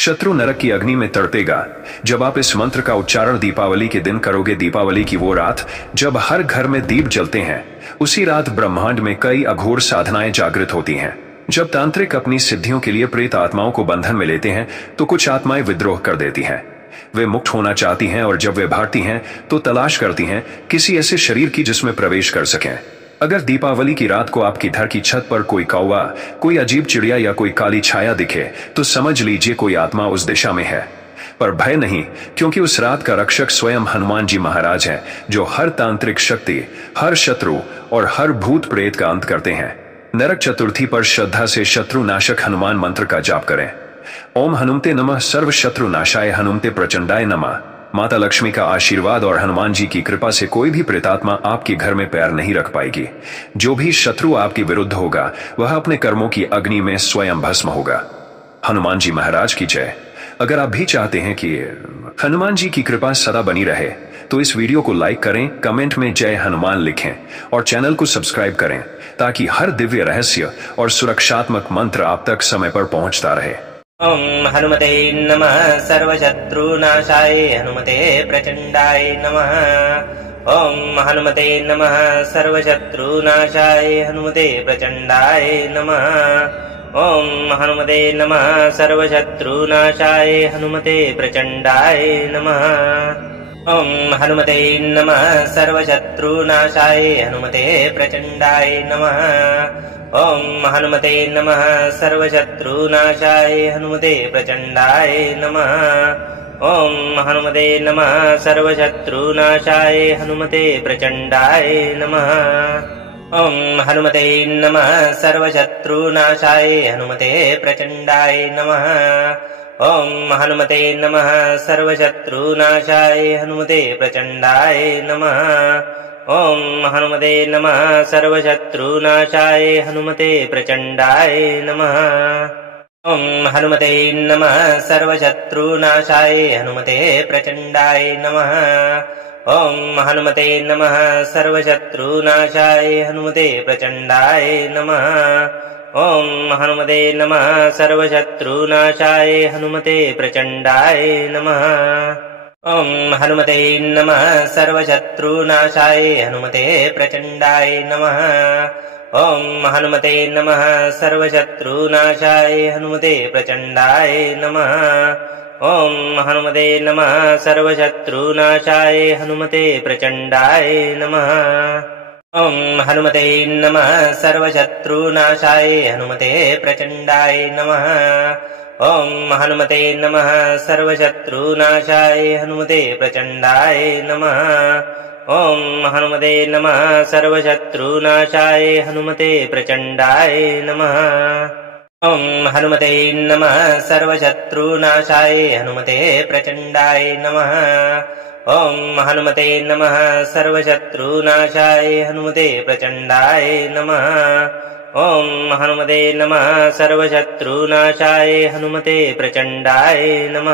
शत्रु नरक की अग्नि में तड़पेगा। जब आप इस मंत्र का उच्चारण दीपावली के दिन करोगे, दीपावली की वो रात जब हर घर में दीप जलते हैं, उसी रात ब्रह्मांड में कई अघोर साधनाएं जागृत होती हैं। जब तांत्रिक अपनी सिद्धियों के लिए प्रेत आत्माओं को बंधन में लेते हैं तो कुछ आत्माएं विद्रोह कर देती हैं। वे मुक्त होना चाहती हैं और जब वे भागती हैं तो तलाश करती हैं किसी ऐसे शरीर की जिसमें प्रवेश कर सकें। अगर दीपावली की रात को आपकी घर की छत पर कोई कौवा, कोई अजीब चिड़िया या कोई काली छाया दिखे तो समझ लीजिए कोई आत्मा उस दिशा में है। पर भय नहीं, क्योंकि उस रात का रक्षक स्वयं हनुमान जी महाराज हैं, जो हर तांत्रिक शक्ति, हर शत्रु और हर भूत प्रेत का अंत करते हैं। नरक चतुर्थी पर श्रद्धा से शत्रु नाशक हनुमान मंत्र का जाप करें। ओम हनुमते नमः, सर्व शत्रु नाशाय हनुमते प्रचंडाय नमः। माता लक्ष्मी का आशीर्वाद और हनुमान जी की कृपा से कोई भी प्रेतात्मा आपके घर में पैर नहीं रख पाएगी। जो भी शत्रु आपके विरुद्ध होगा वह अपने कर्मों की अग्नि में स्वयं भस्म होगा। हनुमान जी महाराज की जय। अगर आप भी चाहते हैं कि हनुमान जी की कृपा सदा बनी रहे तो इस वीडियो को लाइक करें, कमेंट में जय हनुमान लिखें और चैनल को सब्सक्राइब करें ताकि हर दिव्य रहस्य और सुरक्षात्मक मंत्र आप तक समय पर पहुंचता रहे। ओम हनुमते नमः, सर्वशत्रुनाशाय हनुमते प्रचंडाय नमः। ओम हनुमते नमः, सर्वशत्रुनाशाय हनुमते प्रचंडाय नमः। ओम हनुमते नमः, सर्वशत्रुनाशाय हनुमते प्रचंडाय नमः। ओम हनुमते नमः, सर्वशत्रुनाशाय हनुमते प्रचंडाय नमः। ओम हनुमते नमः, सर्वशत्रुनाशाय हनुमते प्रचंडाय नमः। ओम हनुमते नमः, सर्वशत्रुनाशाय हनुमते प्रचंडाय नमः। ओम हनुमते नमः, सर्वशत्रुनाशाय हनुमते प्रचंडाय नमः। ओम हनुमते नमः, सर्वशत्रुनाशाय हनुमते प्रचंडाय नमः। ओम हनुमते नमः, सर्वशत्रुनाशाय हनुमते प्रचंडाय नमः। ओम हनुमते नमः, सर्वशत्रुनाशाय हनुमते प्रचंडाय नमः। ओम हनुमते नमः, सर्वशत्रुनाशाय हनुमते प्रचंडाय नमः। ओम हनुमते नमः, सर्वशत्रुनाशाय हनुमते प्रचंडाय नमः। ओम हनुमते नमः, सर्वशत्रुनाशाय हनुमते प्रचंडाय नमः। ओम हनुमते नमः, सर्वशत्रुनाशाय हनुमते प्रचंडाय नमः। ओम हनुमते नमः, सर्वशत्रुनाशाय हनुमते प्रचंडाय नमः। ओम हनुमते नमः, सर्वशत्रुनाशाय हनुमते प्रचंडाय नमः। ओम हनुमते नमः, सर्वशत्रुनाशाय हनुमते प्रचंडाय नमः। ओम हनुमते नमः, सर्वशत्रुनाशाय हनुमते प्रचंडाय नमः। ओम हनुमते नमः, सर्वशत्रुनाशाय हनुमते प्रचंडाय नमः। ओम हनुमते नमः, सर्वशत्रुनाशाय हनुमते प्रचंडाय नमः। ओम हनुमते नमः, सर्वशत्रुनाशाय हनुमते प्रचंडाय नमः। ओम हनुमते नमः, सर्वशत्रुनाशाय हनुमते प्रचंडाय नमः।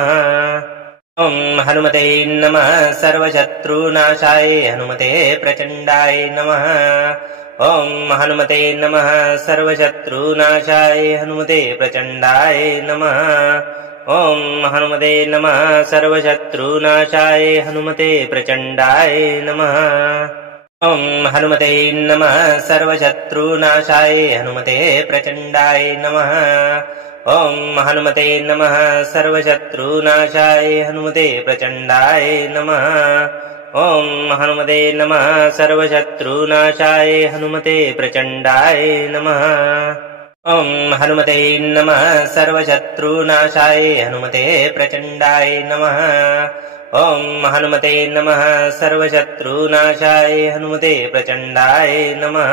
ओम हनुमते नमः, सर्वशत्रुनाशाय हनुमते प्रचंडाय नमः। ओम हनुमते नमः, सर्वशत्रुनाशाय हनुमते प्रचंडाय नमः। ओम हनुमते नमः, सर्वशत्रुनाशाय हनुमते प्रचंडाय नमः। ओम हनुमते नमः, सर्वशत्रुनाशाय हनुमते प्रचंडाय नमः। ओम हनुमते नमः, सर्वशत्रुनाशाय हनुमते प्रचंडाय नमः। ओम हनुमते नमः, सर्वशत्रुनाशाय हनुमते प्रचंडाय नमः। ओम हनुमते नमः, सर्वशत्रुनाशाय हनुमते प्रचंडाय नमः।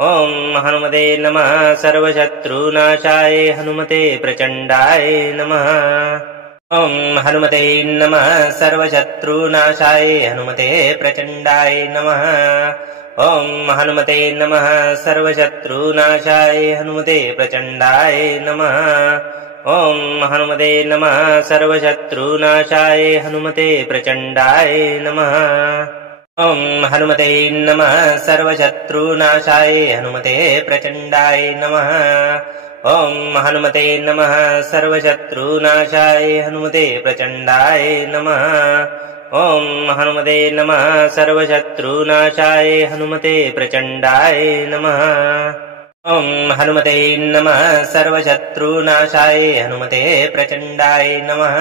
ओम हनुमते नमः, सर्वशत्रुनाशाय हनुमते प्रचंडाय नमः। ओम हनुमते नमः, सर्वशत्रुनाशाय हनुमते प्रचंडाय नमः। ओम हनुमते नमः, सर्वशत्रुनाशाय हनुमते प्रचंडाय नमः। ओम हनुमते नमः, सर्वशत्रुनाशाय हनुमते प्रचंडाय नमः। ओम हनुमते नमः, सर्वशत्रुनाशाय हनुमते प्रचंडाय नमः। ॐ हनुमते नमः सर्वशत्रुनाशाय हनुमते प्रचण्डाय नमः ॐ हनुमते नमः सर्वशत्रुनाशाय हनुमते प्रचण्डाय नमः ॐ हनुमते नमः सर्वशत्रुनाशाय हनुमते प्रचण्डाय नमः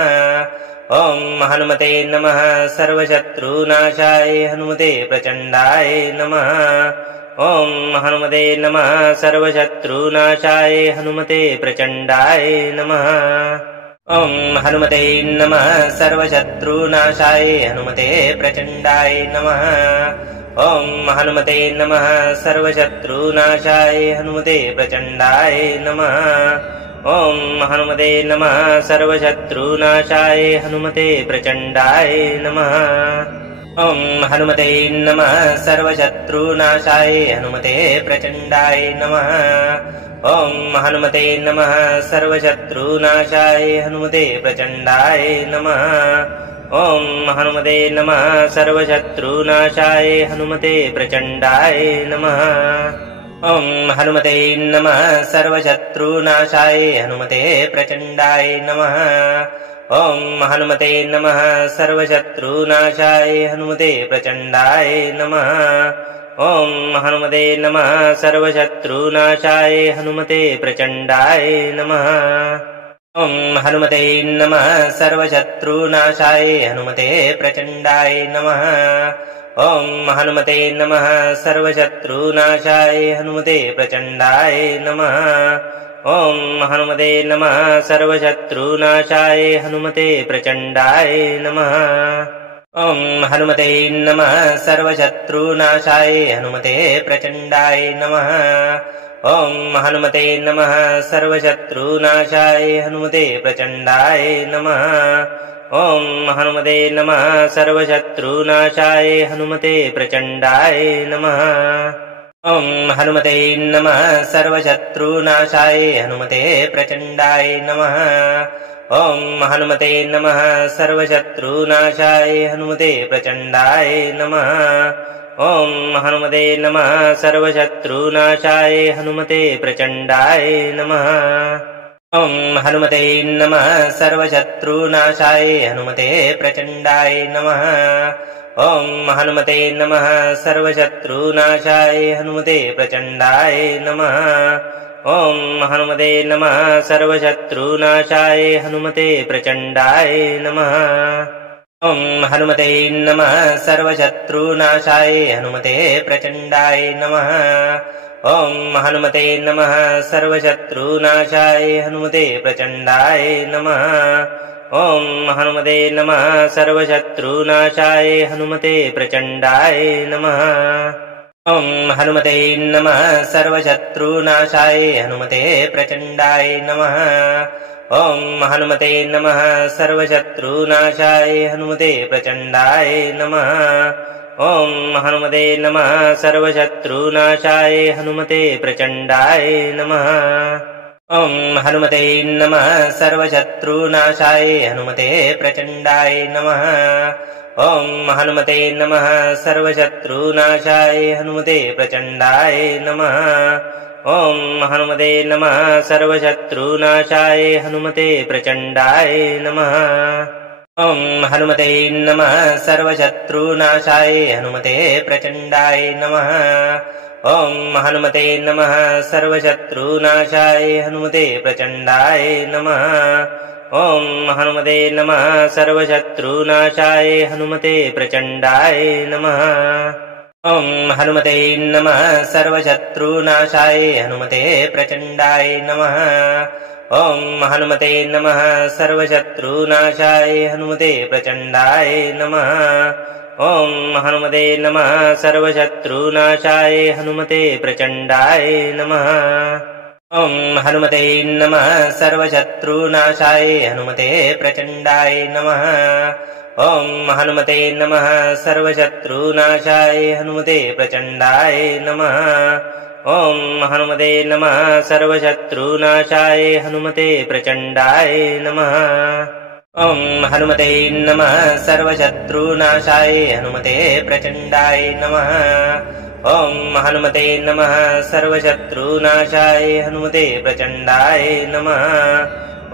ॐ हनुमते नमः सर्वशत्रुनाशाय हनुमते प्रचण्डाय नमः ॐ हनुमते नमः सर्वशत्रुनाशाय हनुमते प्रचण्डाय नमः ॐ हनुमते नमः सर्वशत्रुनाशाय हनुमते प्रचण्डाय नमः ॐ हनुमते नमः सर्वशत्रुनाशाय हनुमते प्रचण्डाय नमः ॐ हनुमते नमः सर्वशत्रुनाशाय हनुमते प्रचण्डाय नमः ॐ हनुमते नमः सर्वशत्रुनाशाय हनुमते प्रचण्डाय नमः ॐ हनुमते नमः सर्वशत्रुनाशाय हनुमते प्रचण्डाय नमः ॐ हनुमते नमः सर्वशत्रुनाशाय हनुमते प्रचण्डाय नमः ॐ हनुमते नमः सर्वशत्रुनाशाय हनुमते प्रचण्डाय नमः ॐ हनुमते नमः सर्वशत्रुनाशाय हनुमते प्रचण्डाय नमः ॐ हनुमते नमः सर्वशत्रुनाशाय हनुमते प्रचण्डाय नमः ॐ हनुमते नमः सर्वशत्रुनाशाय हनुमते प्रचण्डाय नमः ॐ हनुमते नमः सर्वशत्रुनाशाय हनुमते प्रचण्डाय नमः ॐ हनुमते नमः सर्वशत्रुनाशाय हनुमते प्रचण्डाय नमः ॐ हनुमते नमः सर्वशत्रुनाशाय हनुमते प्रचण्डाय नमः ॐ हनुमते नमः सर्वशत्रुनाशाय हनुमते प्रचण्डाय नमः ॐ हनुमते नमः सर्वशत्रुनाशाय हनुमते प्रचण्डाय नमः ॐ हनुमते नमः सर्वशत्रुनाशाय हनुमते प्रचण्डाय नमः ॐ हनुमते नमः सर्वशत्रुनाशाय हनुमते प्रचण्डाय नमः ॐ हनुमते नमः सर्वशत्रुनाशाय हनुमते प्रचण्डाय नमः ॐ हनुमते नमः सर्वशत्रुनाशाय हनुमते प्रचण्डाय नमः ॐ हनुमते नमः सर्वशत्रुनाशाय हनुमते प्रचण्डाय नमः ॐ हनुमते नमः सर्वशत्रुनाशाय हनुमते प्रचण्डाय नमः ॐ हनुमते नमः सर्वशत्रुनाशाय हनुमते प्रचण्डाय नमः ॐ हनुमते नमः सर्वशत्रुनाशाय हनुमते प्रचण्डाय नमः ॐ हनुमते नमः सर्वशत्रुनाशाय हनुमते प्रचण्डाय नमः ॐ हनुमते नमः सर्वशत्रुनाशाय हनुमते प्रचण्डाय नमः ॐ हनुमते नमः सर्वशत्रुनाशाय हनुमते प्रचण्डाय नमः ॐ हनुमते नमः सर्वशत्रुनाशाय हनुमते प्रचण्डाय नमः ॐ हनुमते नमः सर्वशत्रुनाशाय हनुमते प्रचण्डाय नमः ॐ हनुमते नमः सर्वशत्रुनाशाय हनुमते प्रचण्डाय नमः ॐ हनुमते नमः सर्वशत्रुनाशाय हनुमते प्रचण्डाय नमः ॐ हनुमते नमः सर्वशत्रुनाशाय हनुमते प्रचण्डाय नमः ॐ हनुमते नमः सर्वशत्रुनाशाय हनुमते प्रचण्डाय नमः ॐ हनुमते नमः सर्वशत्रुनाशाय हनुमते प्रचण्डाय नमः ॐ हनुमते नमः सर्वशत्रुनाशाय हनुमते प्रचण्डाय नमः ॐ हनुमते नमः सर्वशत्रुनाशाय हनुमते प्रचण्डाय नमः ॐ हनुमते नमः सर्वशत्रुनाशाय हनुमते प्रचण्डाय नमः ॐ हनुमते नमः सर्वशत्रुनाशाय हनुमते प्रचण्डाय नमः ॐ हनुमते नमः सर्वशत्रुनाशाय हनुमते प्रचण्डाय नमः ॐ हनुमते नमः सर्वशत्रुनाशाय हनुमते प्रचण्डाय नमः ॐ हनुमते नमः सर्वशत्रुनाशाय हनुमते प्रचण्डाय नमः ॐ हनुमते नमः सर्वशत्रुनाशाय हनुमते प्रचण्डाय नमः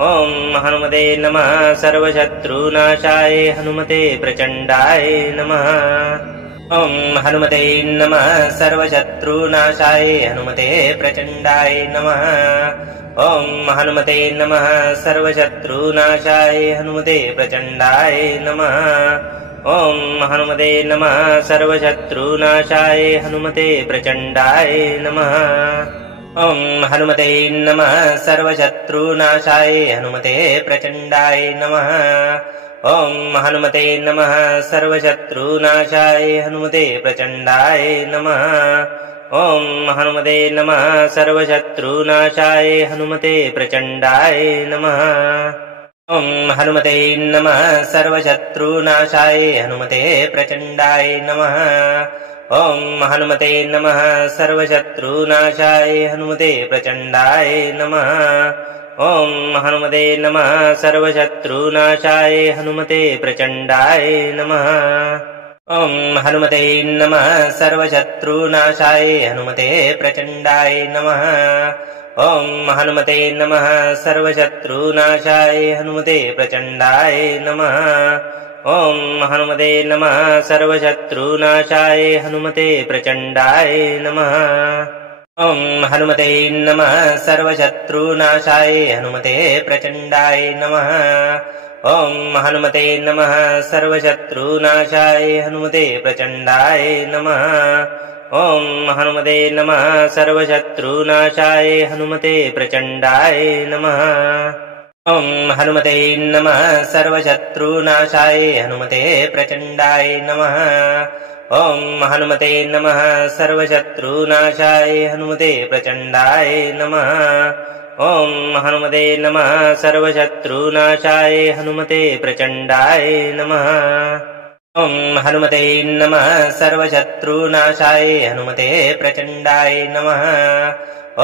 ॐ हनुमते नमः सर्वशत्रुनाशाय हनुमते प्रचण्डाय नमः ॐ हनुमते नमः सर्वशत्रुनाशाय हनुमते प्रचण्डाय नमः ॐ हनुमते नमः सर्वशत्रुनाशाय हनुमते प्रचण्डाय नमः ॐ हनुमते नमः सर्वशत्रुनाशाय हनुमते प्रचण्डाय नमः ॐ हनुमते नमः सर्वशत्रुनाशाय हनुमते प्रचण्डाय नमः ॐ हनुमते नमः सर्वशत्रुनाशाय हनुमते प्रचण्डाय नमः ॐ हनुमते नमः सर्वशत्रुनाशाय हनुमते प्रचण्डाय नमः ॐ हनुमते नमः सर्वशत्रुनाशाय हनुमते प्रचण्डाय नमः ॐ हनुमते नमः सर्वशत्रुनाशाय हनुमते प्रचण्डाय नमः ॐ हनुमते नमः सर्वशत्रुनाशाय हनुमते प्रचण्डाय नमः ॐ हनुमते नमः सर्वशत्रुनाशाय हनुमते प्रचण्डाय नमः ॐ हनुमते नमः सर्वशत्रुनाशाय हनुमते प्रचण्डाय नमः ॐ हनुमते नमः सर्वशत्रुनाशाय हनुमते प्रचण्डाय नमः ॐ हनुमते नमः सर्वशत्रुनाशाय हनुमते प्रचण्डाय नमः ॐ हनुमते नमः सर्वशत्रुनाशाय हनुमते प्रचण्डाय नमः ॐ हनुमते नमः सर्वशत्रुनाशाय हनुमते प्रचण्डाय नमः ॐ हनुमते नमः सर्वशत्रुनाशाय हनुमते प्रचण्डाय नमः ॐ हनुमते नमः सर्वशत्रुनाशाय हनुमते प्रचण्डाय नमः ॐ हनुमते नमः सर्वशत्रुनाशाय हनुमते प्रचण्डाय नमः ॐ हनुमते नमः सर्वशत्रुनाशाय हनुमते प्रचण्डाय नमः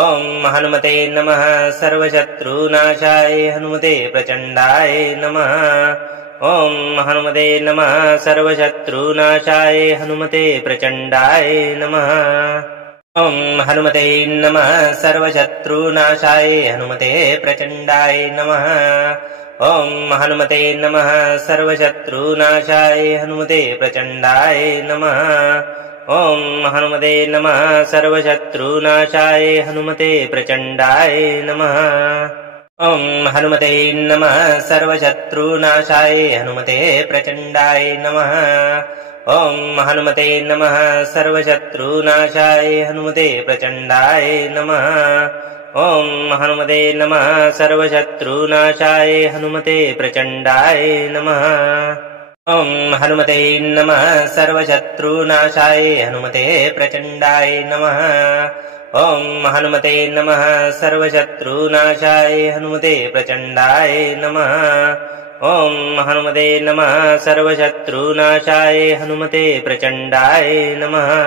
ॐ हनुमते नमः सर्वशत्रुनाशाय हनुमते प्रचण्डाय नमः ॐ हनुमते नमः सर्वशत्रुनाशाय हनुमते प्रचण्डाय नमः ॐ हनुमते नमः सर्वशत्रुनाशाय हनुमते प्रचण्डाय नमः ॐ हनुमते नमः सर्वशत्रुनाशाय हनुमते प्रचण्डाय नमः ॐ हनुमते नमः सर्वशत्रुनाशाय हनुमते प्रचण्डाय नमः ॐ हनुमते नमः सर्वशत्रुनाशाय हनुमते प्रचण्डाय नमः ॐ हनुमते नमः सर्वशत्रुनाशाय हनुमते प्रचण्डाय नमः ॐ हनुमते नमः सर्वशत्रुनाशाय हनुमते प्रचण्डाय नमः ॐ हनुमते नमः सर्वशत्रुनाशाय हनुमते प्रचण्डाय नमः ॐ हनुमते नमः सर्वशत्रुनाशाय हनुमते प्रचण्डाय नमः ॐ हनुमते नमः सर्वशत्रुनाशाय हनुमते प्रचण्डाय नमः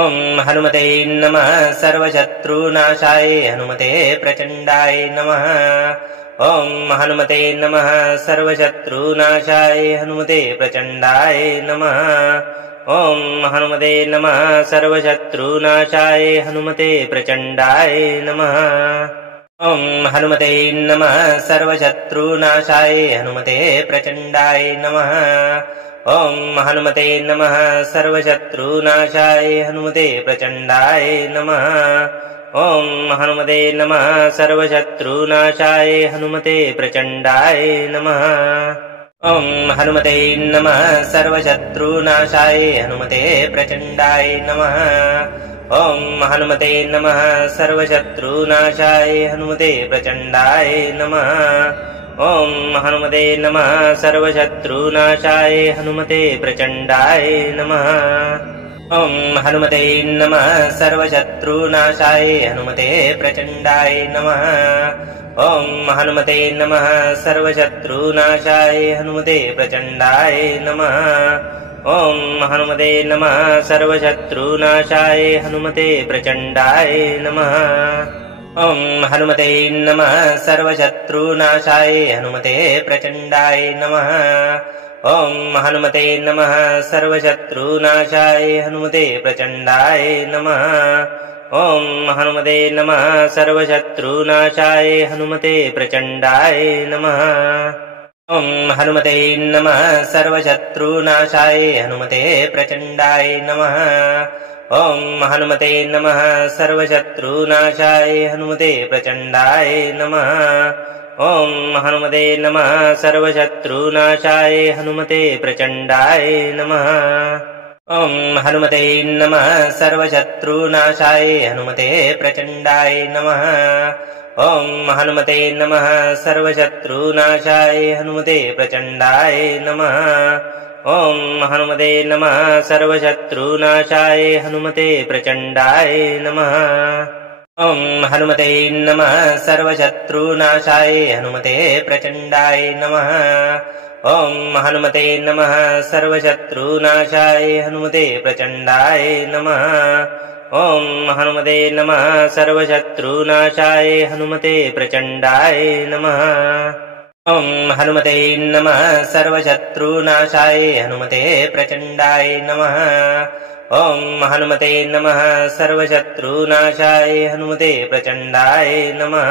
ॐ हनुमते नमः सर्वशत्रुनाशाय हनुमते प्रचण्डाय नमः ॐ हनुमते नमः सर्वशत्रुनाशाय हनुमते प्रचण्डाय नमः ॐ हनुमते नमः सर्वशत्रुनाशाय हनुमते प्रचण्डाय नमः ॐ हनुमते नमः सर्वशत्रुनाशाय हनुमते प्रचण्डाय नमः ॐ हनुमते नमः सर्वशत्रुनाशाय हनुमते प्रचण्डाय नमः ॐ हनुमते नमः सर्वशत्रुनाशाय हनुमते प्रचण्डाय नमः ॐ हनुमते नमः सर्वशत्रुनाशाय हनुमते प्रचण्डाय नमः ॐ हनुमते नमः सर्वशत्रुनाशाय हनुमते प्रचण्डाय नमः ॐ हनुमते नमः सर्वशत्रुनाशाय हनुमते प्रचण्डाय नमः ॐ हनुमते नमः सर्वशत्रुनाशाय हनुमते प्रचण्डाय नमः ॐ हनुमते नमः सर्वशत्रुनाशाय हनुमते प्रचण्डाय नमः ॐ हनुमते नमः सर्वशत्रुनाशाय हनुमते प्रचण्डाय नमः ॐ हनुमते नमः सर्वशत्रुनाशाय हनुमते प्रचण्डाय नमः ॐ हनुमते नमः सर्वशत्रुनाशाय हनुमते प्रचण्डाय नमः ॐ हनुमते नमः सर्वशत्रुनाशाय हनुमते प्रचण्डाय नमः ॐ हनुमते नमः सर्वशत्रुनाशाय हनुमते प्रचण्डाय नमः ॐ हनुमते नमः सर्वशत्रुनाशाय हनुमते प्रचण्डाय नमः ॐ हनुमते नमः सर्वशत्रुनाशाय हनुमते प्रचण्डाय नमः ॐ हनुमते नमः सर्वशत्रुनाशाय हनुमते प्रचण्डाय नमः ॐ हनुमते नमः सर्वशत्रुनाशाय हनुमते प्रचण्डाय नमः ॐ हनुमते नमः सर्वशत्रुनाशाय हनुमते प्रचण्डाय नमः ॐ हनुमते नमः सर्वशत्रुनाशाय हनुमते प्रचण्डाय नमः ॐ हनुमते नमः सर्वशत्रुनाशाय हनुमते प्रचण्डाय नमः ॐ हनुमते नमः सर्वशत्रुनाशाय हनुमते प्रचण्डाय नमः ॐ हनुमते नमः सर्वशत्रुनाशाय हनुमते प्रचण्डाय नमः ॐ हनुमते नमः सर्वशत्रुनाशाय हनुमते प्रचण्डाय नमः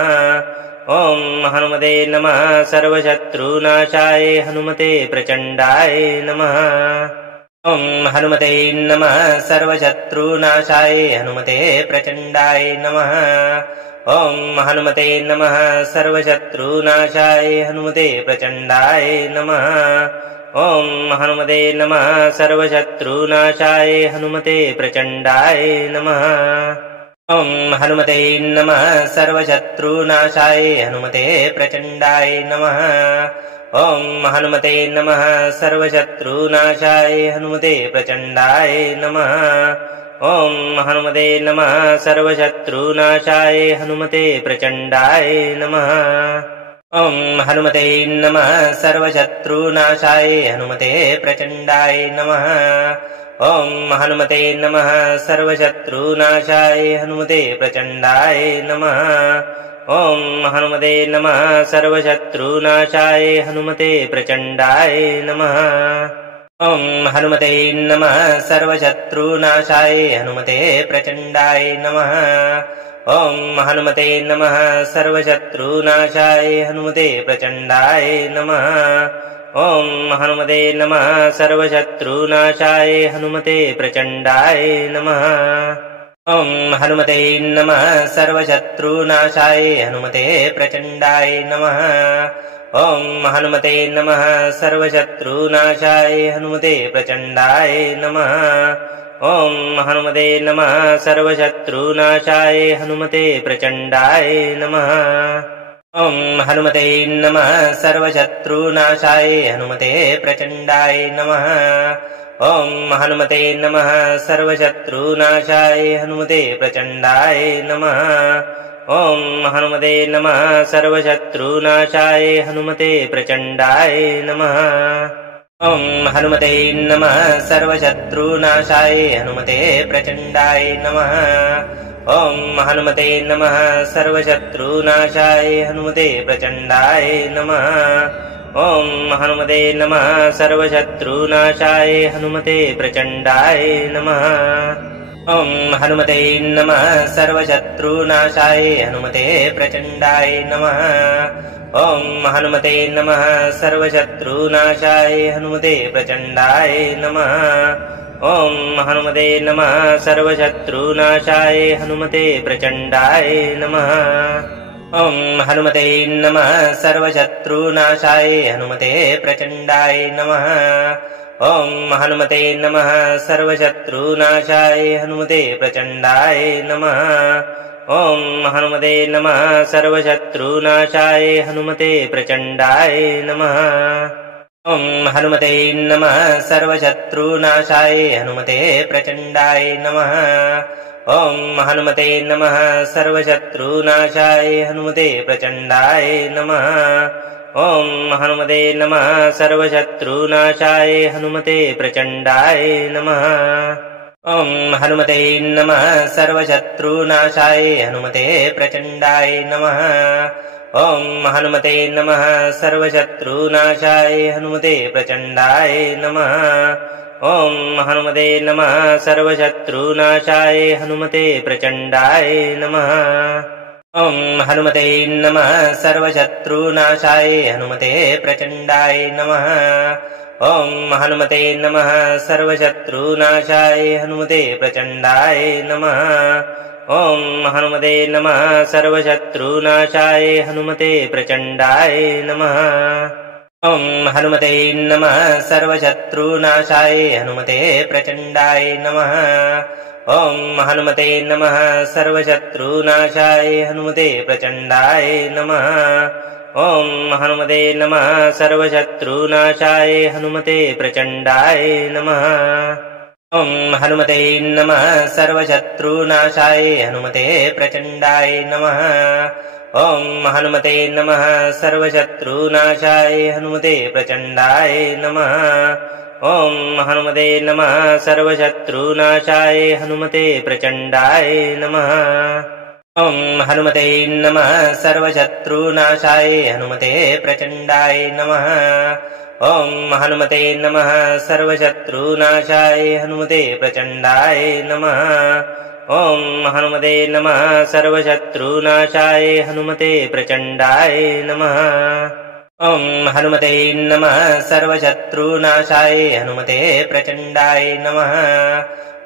ॐ हनुमते नमः सर्वशत्रुनाशाय हनुमते प्रचण्डाय नमः ॐ हनुमते नमः सर्वशत्रुनाशाय हनुमते प्रचण्डाय नमः ॐ हनुमते नमः सर्वशत्रुनाशाय हनुमते प्रचण्डाय नमः ॐ हनुमते नमः सर्वशत्रुनाशाय हनुमते प्रचण्डाय नमः ॐ हनुमते नमः सर्वशत्रुनाशाय हनुमते प्रचण्डाय नमः ॐ हनुमते नमः सर्वशत्रुनाशाय हनुमते प्रचण्डाय नमः ॐ हनुमते नमः सर्वशत्रुनाशाय हनुमते प्रचण्डाय नमः ॐ हनुमते नमः सर्वशत्रुनाशाय हनुमते प्रचण्डाय नमः ॐ हनुमते नमः सर्वशत्रुनाशाय हनुमते प्रचण्डाय नमः ॐ हनुमते नमः सर्वशत्रुनाशाय हनुमते प्रचण्डाय नमः ॐ हनुमते नमः सर्वशत्रुनाशाय हनुमते प्रचण्डाय नमः ॐ हनुमते नमः सर्वशत्रुनाशाय हनुमते प्रचण्डाय नमः ॐ हनुमते नमः सर्वशत्रुनाशाय हनुमते प्रचण्डाय नमः ॐ हनुमते नमः सर्वशत्रुनाशाय हनुमते प्रचण्डाय नमः ॐ हनुमते नमः सर्वशत्रुनाशाय हनुमते प्रचण्डाय नमः ॐ हनुमते नमः सर्वशत्रुनाशाय हनुमते प्रचण्डाय नमः ॐ हनुमते नमः सर्वशत्रुनाशाय हनुमते प्रचण्डाय नमः ॐ हनुमते नमः सर्वशत्रुनाशाय हनुमते प्रचण्डाय नमः ॐ हनुमते नमः सर्वशत्रुनाशाय हनुमते प्रचण्डाय नमः ॐ हनुमते नमः सर्वशत्रुनाशाय हनुमते प्रचण्डाय नमः ॐ हनुमते नमः सर्वशत्रुनाशाय हनुमते प्रचण्डाय नमः ॐ हनुमते नमः सर्वशत्रुनाशाय हनुमते प्रचण्डाय नमः ॐ हनुमते नमः सर्वशत्रुनाशाय हनुमते प्रचण्डाय नमः ॐ हनुमते नमः सर्वशत्रुनाशाय हनुमते प्रचण्डाय नमः ॐ हनुमते नमः सर्वशत्रुनाशाय हनुमते प्रचण्डाय नमः ॐ हनुमते नमः सर्वशत्रुनाशाय हनुमते प्रचण्डाय नमः ॐ हनुमते नमः सर्वशत्रुनाशाय हनुमते प्रचण्डाय नमः ॐ हनुमते नमः सर्वशत्रुनाशाय हनुमते प्रचण्डाय नमः ॐ हनुमते नमः सर्वशत्रुनाशाय हनुमते प्रचण्डाय नमः ॐ हनुमते नमः सर्वशत्रुनाशाय हनुमते प्रचण्डाय नमः ॐ हनुमते नमः सर्वशत्रुनाशाय हनुमते प्रचण्डाय नमः ॐ हनुमते नमः सर्वशत्रुनाशाय हनुमते प्रचण्डाय नमः ॐ हनुमते नमः सर्वशत्रुनाशाय हनुमते प्रचण्डाय नमः ॐ हनुमते नमः सर्वशत्रुनाशाय हनुमते प्रचण्डाय नमः ॐ हनुमते नमः सर्वशत्रुनाशाय हनुमते प्रचण्डाय नमः ॐ हनुमते नमः सर्वशत्रुनाशाय हनुमते प्रचण्डाय नमः ॐ हनुमते नमः सर्वशत्रुनाशाय हनुमते प्रचण्डाय नमः ॐ हनुमते नमः सर्वशत्रुनाशाय हनुमते प्रचण्डाय नमः ॐ हनुमते नमः सर्वशत्रुनाशाय हनुमते प्रचण्डाय नमः ॐ हनुमते नमः सर्वशत्रुनाशाय हनुमते प्रचण्डाय नमः ॐ हनुमते नमः सर्वशत्रुनाशाय हनुमते प्रचण्डाय नमः ॐ हनुमते नमः सर्वशत्रुनाशाय हनुमते प्रचण्डाय नमः ॐ हनुमते नमः सर्वशत्रुनाशाय हनुमते प्रचण्डाय नमः ॐ हनुमते नमः सर्वशत्रुनाशाय हनुमते प्रचण्डाय नमः ॐ हनुमते नमः सर्वशत्रुनाशाय हनुमते प्रचण्डाय नमः ॐ हनुमते नमः सर्वशत्रुनाशाय हनुमते प्रचण्डाय नमः ॐ हनुमते नमः सर्वशत्रुनाशाय हनुमते प्रचण्डाय नमः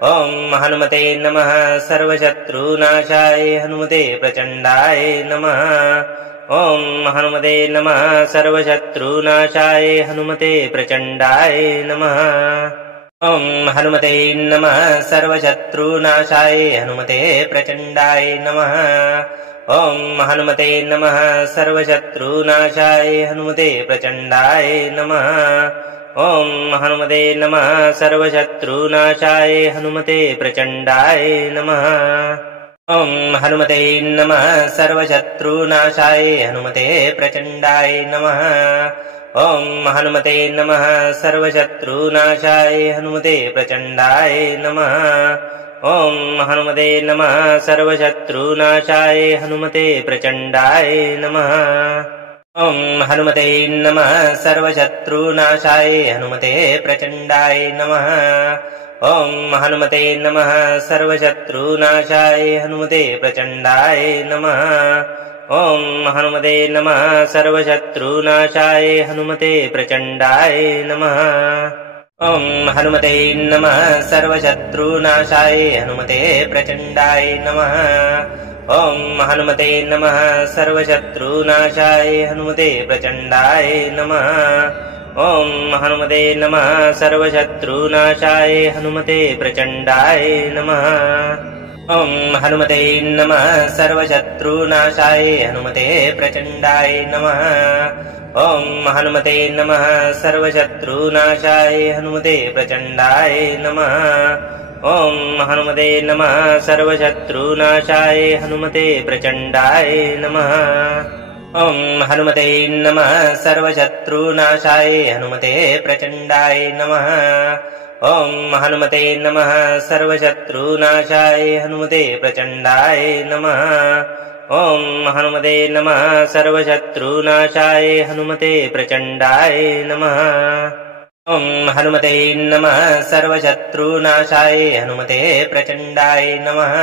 ॐ हनुमते नमः सर्वशत्रुनाशाय हनुमते प्रचण्डाय नमः ॐ हनुमते नमः सर्वशत्रुनाशाय हनुमते प्रचण्डाय नमः ॐ हनुमते नमः सर्वशत्रुनाशाय हनुमते प्रचण्डाय नमः ॐ हनुमते नमः सर्वशत्रुनाशाय हनुमते प्रचण्डाय नमः ॐ हनुमते नमः सर्वशत्रुनाशाय हनुमते प्रचण्डाय नमः ॐ हनुमते नमः सर्वशत्रुनाशाय हनुमते प्रचण्डाय नमः ॐ हनुमते नमः सर्वशत्रुनाशाय हनुमते प्रचण्डाय नमः ॐ हनुमते नमः सर्वशत्रुनाशाय हनुमते प्रचण्डाय नमः ॐ हनुमते नमः सर्वशत्रुनाशाय हनुमते प्रचण्डाय नमः ॐ हनुमते नमः सर्वशत्रुनाशाय हनुमते प्रचण्डाय नमः ॐ हनुमते नमः सर्वशत्रुनाशाय हनुमते प्रचण्डाय नमः ॐ हनुमते नमः सर्वशत्रुनाशाय हनुमते प्रचण्डाय नमः ॐ हनुमते नमः सर्वशत्रुनाशाय हनुमते प्रचण्डाय नमः ॐ हनुमते नमः सर्वशत्रुनाशाय हनुमते प्रचण्डाय नमः ॐ हनुमते नमः सर्वशत्रुनाशाय हनुमते प्रचण्डाय नमः ॐ हनुमते नमः सर्वशत्रुनाशाय हनुमते प्रचण्डाय नमः ॐ हनुमते नमः सर्वशत्रुनाशाय हनुमते प्रचण्डाय नमः ॐ हनुमते नमः सर्वशत्रुनाशाय हनुमते प्रचण्डाय नमः ॐ हनुमते नमः सर्वशत्रुनाशाय हनुमते प्रचण्डाय नमः ॐ हनुमते नमः सर्वशत्रुनाशाय हनुमते प्रचण्डाय नमः ॐ हनुमते नमः सर्वशत्रुनाशाय हनुमते प्रचण्डाय नमः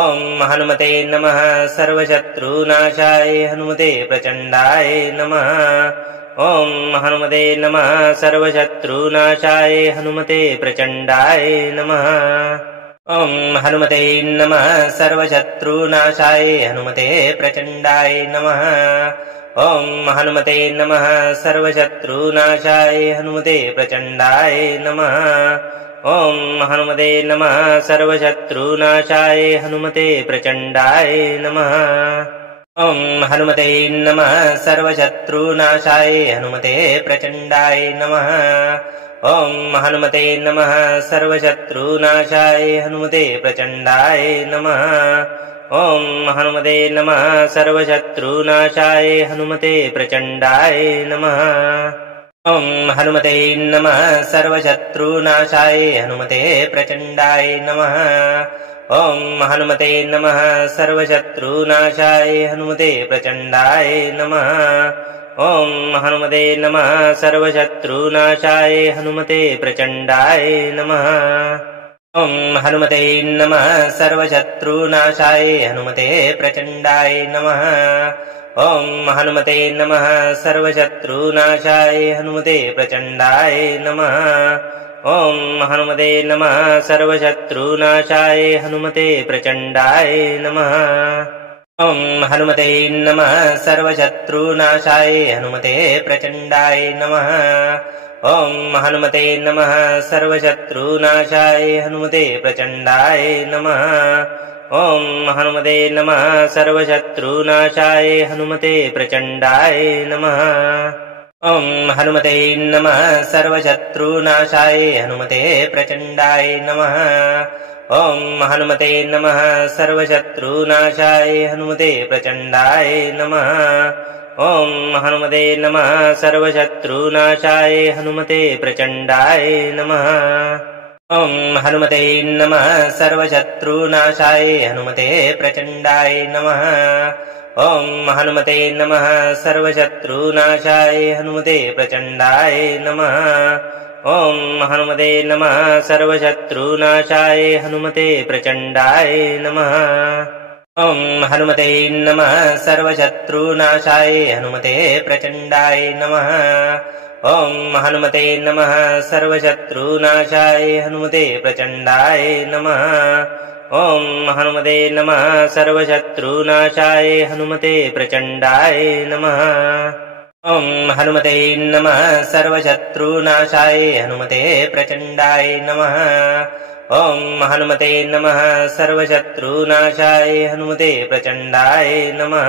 ॐ हनुमते नमः सर्वशत्रुनाशाय हनुमते प्रचण्डाय नमः ॐ हनुमते नमः सर्वशत्रुनाशाय हनुमते प्रचण्डाय नमः ॐ हनुमते नमः सर्वशत्रुनाशाय हनुमते प्रचण्डाय नमः ॐ हनुमते नमः सर्वशत्रुनाशाय हनुमते प्रचण्डाय नमः ॐ हनुमते नमः सर्वशत्रुनाशाय हनुमते प्रचण्डाय नमः ॐ हनुमते नमः सर्वशत्रुनाशाय हनुमते प्रचण्डाय नमः ॐ हनुमते नमः सर्वशत्रुनाशाय हनुमते प्रचण्डाय नमः ॐ हनुमते नमः सर्वशत्रुनाशाय हनुमते प्रचण्डाय नमः ॐ हनुमते नमः सर्वशत्रुनाशाय हनुमते प्रचण्डाय नमः ॐ हनुमते नमः सर्वशत्रुनाशाय हनुमते प्रचण्डाय नमः ॐ हनुमते नमः सर्वशत्रुनाशाय हनुमते प्रचण्डाय नमः ॐ हनुमते नमः सर्वशत्रुनाशाय हनुमते प्रचण्डाय नमः ॐ हनुमते नमः सर्वशत्रुनाशाय हनुमते प्रचण्डाय नमः ॐ हनुमते नमः सर्वशत्रुनाशाय हनुमते प्रचण्डाय नमः ॐ हनुमते नमः सर्वशत्रुनाशाय हनुमते प्रचण्डाय नमः ॐ हनुमते नमः सर्वशत्रुनाशाय हनुमते प्रचण्डाय नमः ॐ हनुमते नमः सर्वशत्रुनाशाय हनुमते प्रचण्डाय नमः ॐ हनुमते नमः सर्वशत्रुनाशाय हनुमते प्रचण्डाय नमः ॐ हनुमते नमः सर्वशत्रुनाशाय हनुमते प्रचण्डाय नमः ॐ हनुमते नमः सर्वशत्रुनाशाय हनुमते प्रचण्डाय नमः ॐ हनुमते नमः सर्वशत्रुनाशाय हनुमते प्रचण्डाय नमः ॐ हनुमते नमः सर्वशत्रुनाशाय हनुमते प्रचण्डाय नमः ॐ हनुमते नमः सर्वशत्रुनाशाय हनुमते प्रचण्डाय नमः ॐ हनुमते नमः सर्वशत्रुनाशाय हनुमते प्रचण्डाय नमः ॐ हनुमते नमः सर्वशत्रुनाशाय हनुमते प्रचण्डाय नमः ॐ हनुमते नमः सर्वशत्रुनाशाय हनुमते प्रचण्डाय नमः ॐ हनुमते नमः सर्वशत्रुनाशाय हनुमते प्रचण्डाय नमः ॐ हनुमते नमः सर्वशत्रुनाशाय हनुमते प्रचण्डाय नमः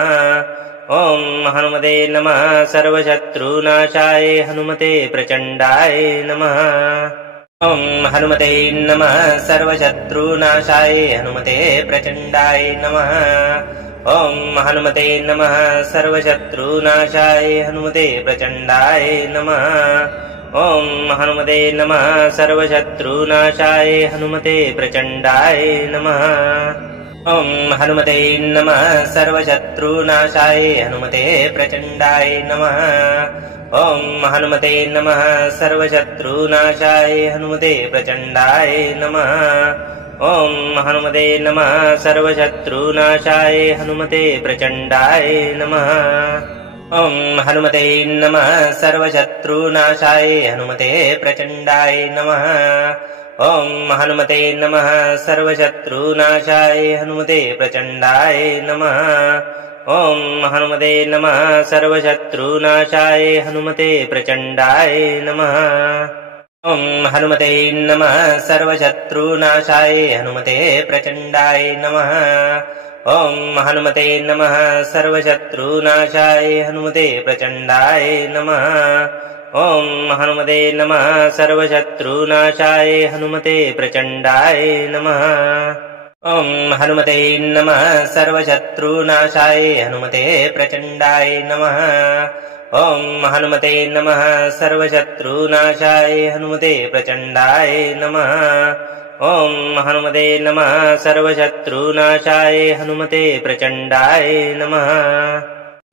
ॐ हनुमते नमः सर्वशत्रुनाशाय हनुमते प्रचण्डाय नमः ॐ हनुमते नमः सर्वशत्रुनाशाय हनुमते प्रचण्डाय नमः ॐ हनुमते नमः सर्वशत्रुनाशाय हनुमते प्रचण्डाय नमः ॐ हनुमते नमः सर्वशत्रुनाशाय हनुमते प्रचण्डाय नमः ॐ हनुमते नमः सर्वशत्रुनाशाय हनुमते प्रचण्डाय नमः ॐ हनुमते नमः सर्वशत्रुनाशाय हनुमते प्रचण्डाय नमः ॐ हनुमते नमः सर्वशत्रुनाशाय हनुमते प्रचण्डाय नमः ॐ हनुमते नमः सर्वशत्रुनाशाय हनुमते प्रचण्डाय नमः ॐ हनुमते नमः सर्वशत्रुनाशाय हनुमते प्रचण्डाय नमः ॐ हनुमते नमः सर्वशत्रुनाशाय हनुमते प्रचण्डाय नमः ॐ हनुमते नमः सर्वशत्रुनाशाय हनुमते प्रचण्डाय नमः ॐ हनुमते नमः सर्वशत्रुनाशाय हनुमते प्रचण्डाय नमः ॐ हनुमते नमः सर्वशत्रुनाशाय हनुमते प्रचण्डाय नमः ॐ हनुमते नमः सर्वशत्रुनाशाय हनुमते प्रचण्डाय नमः ॐ हनुमते नमः सर्वशत्रुनाशाय हनुमते प्रचण्डाय नमः ॐ हनुमते नमः सर्वशत्रुनाशाय हनुमते प्रचण्डाय नमः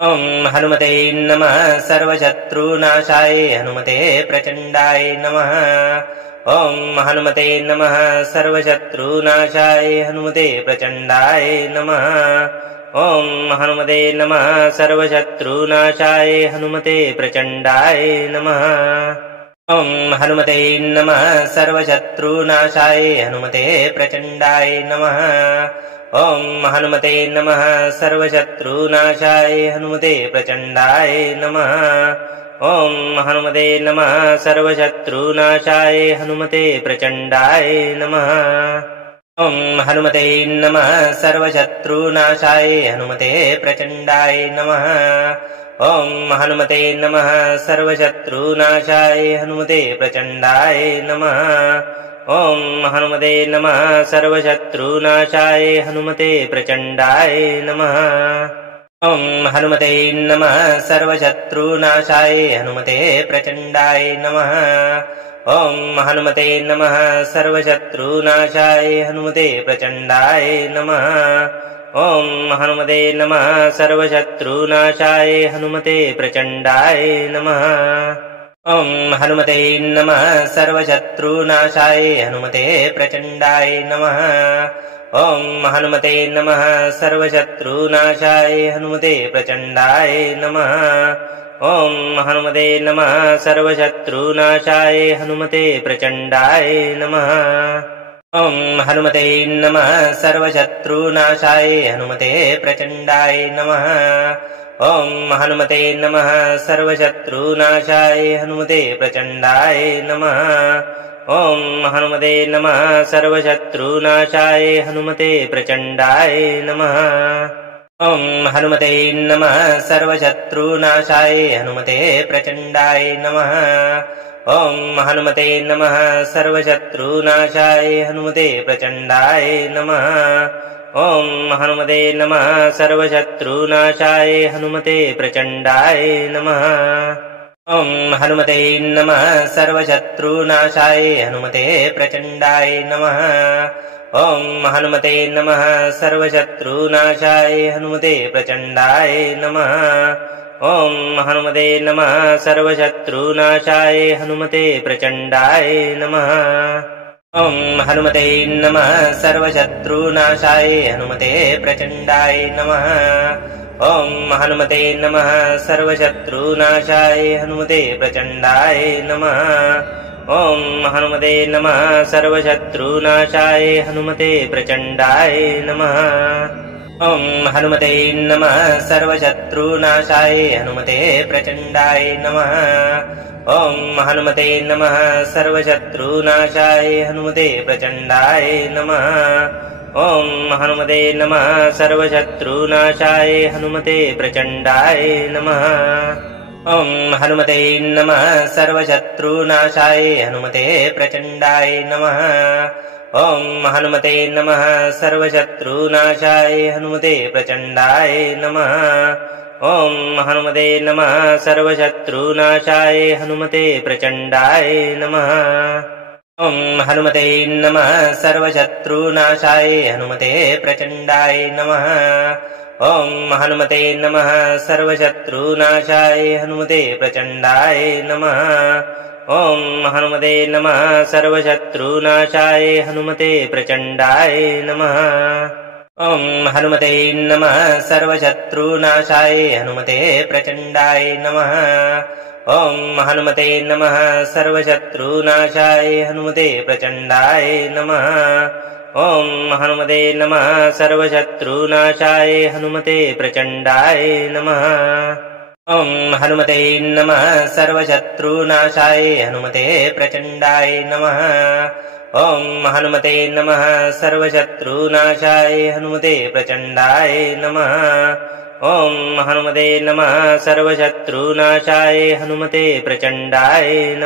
ॐ हनुमते नमः सर्वशत्रुनाशाय हनुमते प्रचण्डाय नमः ॐ हनुमते नमः सर्वशत्रुनाशाय हनुमते प्रचण्डाय नमः ॐ हनुमते नमः सर्वशत्रुनाशाय हनुमते प्रचण्डाय नमः ॐ हनुमते नमः सर्वशत्रुनाशाय हनुमते प्रचण्डाय नमः ॐ हनुमते नमः सर्वशत्रुनाशाय हनुमते प्रचण्डाय नमः ॐ हनुमते नमः सर्वशत्रुनाशाय हनुमते प्रचण्डाय नमः ॐ हनुमते नमः सर्वशत्रुनाशाय हनुमते प्रचण्डाय नमः ॐ हनुमते नमः सर्वशत्रुनाशाय हनुमते प्रचण्डाय नमः ॐ हनुमते नमः सर्वशत्रुनाशाय हनुमते प्रचण्डाय नमः ॐ हनुमते नमः सर्वशत्रुनाशाय हनुमते प्रचण्डाय नमः ॐ हनुमते नमः सर्वशत्रुनाशाय हनुमते प्रचण्डाय नमः ॐ हनुमते नमः सर्वशत्रुनाशाय हनुमते प्रचण्डाय नमः ॐ हनुमते नमः सर्वशत्रुनाशाय हनुमते प्रचण्डाय नमः ॐ हनुमते नमः सर्वशत्रुनाशाय हनुमते प्रचण्डाय नमः ॐ हनुमते नमः सर्वशत्रुनाशाय हनुमते प्रचण्डाय नमः ॐ हनुमते नमः सर्वशत्रुनाशाय हनुमते प्रचण्डाय नमः ॐ हनुमते नमः सर्वशत्रुनाशाय हनुमते प्रचण्डाय नमः ॐ हनुमते नमः सर्वशत्रुनाशाय हनुमते प्रचण्डाय नमः ॐ हनुमते नमः सर्वशत्रुनाशाय हनुमते प्रचण्डाय नमः ॐ हनुमते नमः सर्वशत्रुनाशाय हनुमते प्रचण्डाय नमः ॐ हनुमते नमः सर्वशत्रुनाशाय हनुमते प्रचण्डाय नमः ॐ हनुमते नमः सर्वशत्रुनाशाय हनुमते प्रचण्डाय नमः ॐ हनुमते नमः सर्वशत्रुनाशाय हनुमते प्रचण्डाय नमः ॐ हनुमते नमः सर्वशत्रुनाशाय हनुमते प्रचण्डाय नमः ॐ हनुमते नमः सर्वशत्रुनाशाय हनुमते प्रचण्डाय नमः ॐ हनुमते नमः सर्वशत्रुनाशाय हनुमते प्रचण्डाय नमः ॐ हनुमते नमः सर्वशत्रुनाशाय हनुमते प्रचण्डाय नमः ॐ हनुमते नमः सर्वशत्रुनाशाय हनुमते प्रचण्डाय नमः ॐ हनुमते नमः सर्वशत्रुनाशाय हनुमते प्रचण्डाय नमः ॐ हनुमते नमः सर्वशत्रुनाशाय हनुमते प्रचण्डाय नमः ॐ हनुमते नमः सर्वशत्रुनाशाय हनुमते प्रचण्डाय नमः ॐ हनुमते नमः सर्वशत्रुनाशाय हनुमते प्रचण्डाय नमः ॐ हनुमते नमः सर्वशत्रुनाशाय हनुमते प्रचण्डाय नमः ॐ हनुमते नमः सर्वशत्रुनाशाय हनुमते प्रचण्डाय नमः ॐ हनुमते नमः सर्वशत्रुनाशाय हनुमते प्रचण्डाय नमः ॐ हनुमते नमः सर्वशत्रुनाशाय हनुमते प्रचण्डाय नमः ॐ हनुमते नमः सर्वशत्रुनाशाय हनुमते प्रचण्डाय नमः ॐ हनुमते नमः सर्वशत्रुनाशाय हनुमते प्रचण्डाय नमः ॐ हनुमते नमः सर्वशत्रुनाशाय हनुमते प्रचण्डाय नमः ॐ हनुमते नमः सर्वशत्रुनाशाय हनुमते प्रचण्डाय नमः ॐ हनुमते नमः सर्वशत्रुनाशाय हनुमते प्रचण्डाय नमः ॐ हनुमते नमः सर्वशत्रुनाशाय हनुमते प्रचण्डाय नमः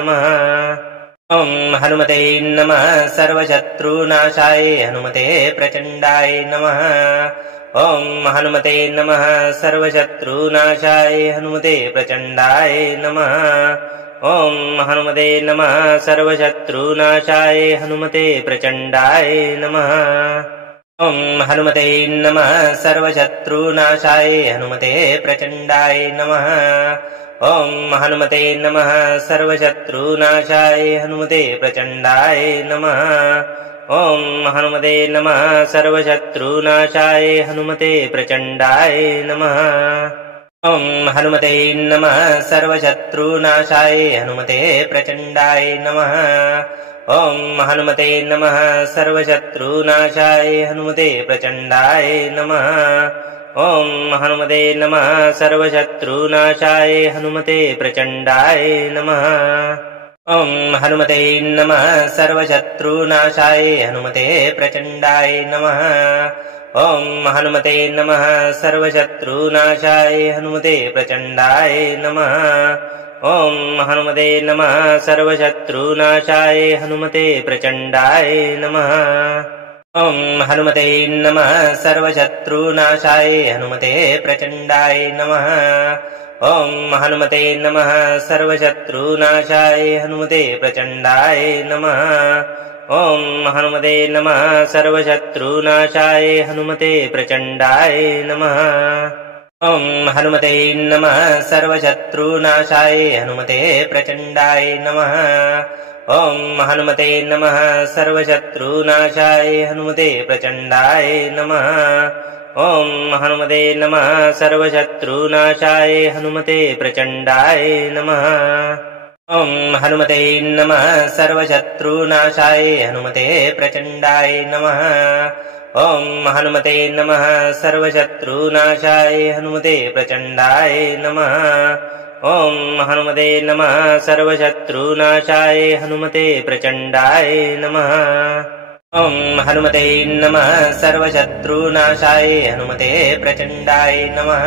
ॐ हनुमते नमः सर्वशत्रुनाशाय हनुमते प्रचण्डाय नमः ॐ हनुमते नमः सर्वशत्रुनाशाय हनुमते प्रचण्डाय नमः ॐ हनुमते नमः सर्वशत्रुनाशाय हनुमते प्रचण्डाय नमः ॐ हनुमते नमः सर्वशत्रुनाशाय हनुमते प्रचण्डाय नमः ॐ हनुमते नमः सर्वशत्रुनाशाय हनुमते प्रचण्डाय नमः ॐ हनुमते नमः सर्वशत्रुनाशाय हनुमते प्रचण्डाय नमः ॐ हनुमते नमः सर्वशत्रुनाशाय हनुमते प्रचण्डाय नमः ॐ हनुमते नमः सर्वशत्रुनाशाय हनुमते प्रचण्डाय नमः ॐ हनुमते नमः सर्वशत्रुनाशाय हनुमते प्रचण्डाय नमः ॐ हनुमते नमः सर्वशत्रुनाशाय हनुमते प्रचण्डाय नमः ॐ हनुमते नमः सर्वशत्रुनाशाय हनुमते प्रचण्डाय नमः ॐ हनुमते नमः सर्वशत्रुनाशाय हनुमते प्रचण्डाय नमः ॐ हनुमते नमः सर्वशत्रुनाशाय हनुमते प्रचण्डाय नमः ॐ हनुमते नमः सर्वशत्रुनाशाय हनुमते प्रचण्डाय नमः ॐ हनुमते नमः सर्वशत्रुनाशाय हनुमते प्रचण्डाय नमः ॐ हनुमते नमः सर्वशत्रुनाशाय हनुमते प्रचण्डाय नमः ॐ हनुमते नमः सर्वशत्रुनाशाय हनुमते प्रचण्डाय नमः ॐ हनुमते नमः सर्वशत्रुनाशाय हनुमते प्रचण्डाय नमः ॐ हनुमते नमः सर्वशत्रुनाशाय हनुमते प्रचण्डाय नमः ॐ हनुमते नमः सर्वशत्रुनाशाय हनुमते प्रचण्डाय नमः ॐ हनुमते नमः सर्वशत्रुनाशाय हनुमते प्रचण्डाय नमः ॐ हनुमते नमः सर्वशत्रुनाशाय हनुमते प्रचण्डाय नमः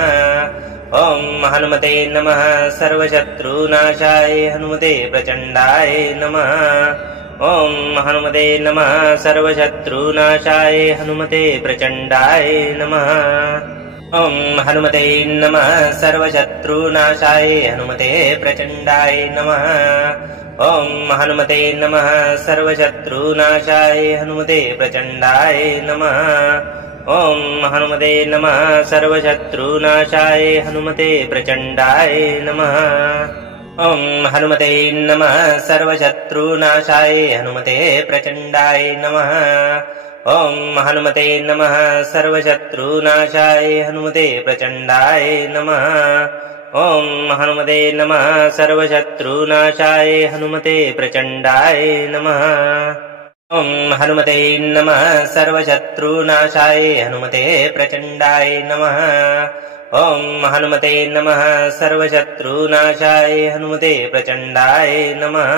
ॐ हनुमते नमः सर्वशत्रुनाशाय हनुमते प्रचण्डाय नमः ॐ हनुमते नमः सर्वशत्रुनाशाय हनुमते प्रचण्डाय नमः ॐ हनुमते नमः सर्वशत्रुनाशाय हनुमते प्रचण्डाय नमः ॐ हनुमते नमः सर्वशत्रुनाशाय हनुमते प्रचण्डाय नमः ॐ हनुमते नमः सर्वशत्रुनाशाय हनुमते प्रचण्डाय नमः ॐ हनुमते नमः सर्वशत्रुनाशाय हनुमते प्रचण्डाय नमः ॐ हनुमते नमः सर्वशत्रुनाशाय हनुमते प्रचण्डाय नमः ॐ हनुमते नमः सर्वशत्रुनाशाय हनुमते प्रचण्डाय नमः ॐ हनुमते नमः सर्वशत्रुनाशाय हनुमते प्रचण्डाय नमः ॐ हनुमते नमः सर्वशत्रुनाशाय हनुमते प्रचण्डाय नमः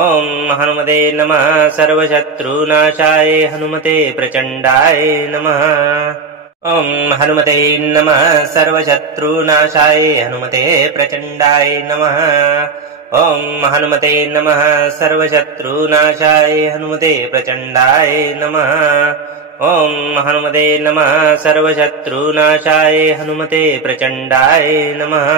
ॐ हनुमते नमः सर्वशत्रुनाशाय हनुमते प्रचण्डाय नमः ॐ हनुमते नमः सर्वशत्रुनाशाय हनुमते प्रचण्डाय नमः ॐ हनुमते नमः सर्वशत्रुनाशाय हनुमते प्रचण्डाय नमः ॐ हनुमते नमः सर्वशत्रुनाशाय हनुमते प्रचण्डाय नमः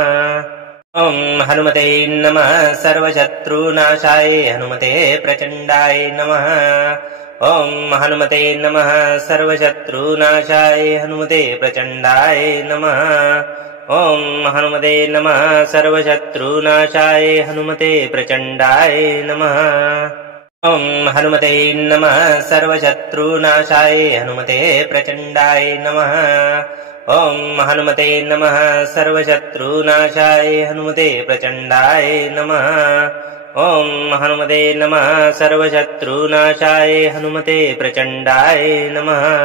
ॐ हनुमते नमः सर्वशत्रुनाशाय हनुमते प्रचण्डाय नमः ॐ हनुमते नमः सर्वशत्रुनाशाय हनुमते प्रचण्डाय नमः ॐ हनुमते नमः सर्वशत्रुनाशाय हनुमते प्रचण्डाय नमः ॐ हनुमते नमः सर्वशत्रुनाशाय हनुमते प्रचण्डाय नमः ॐ हनुमते नमः सर्वशत्रुनाशाय हनुमते प्रचण्डाय नमः ॐ हनुमते नमः सर्वशत्रुनाशाय हनुमते प्रचण्डाय नमः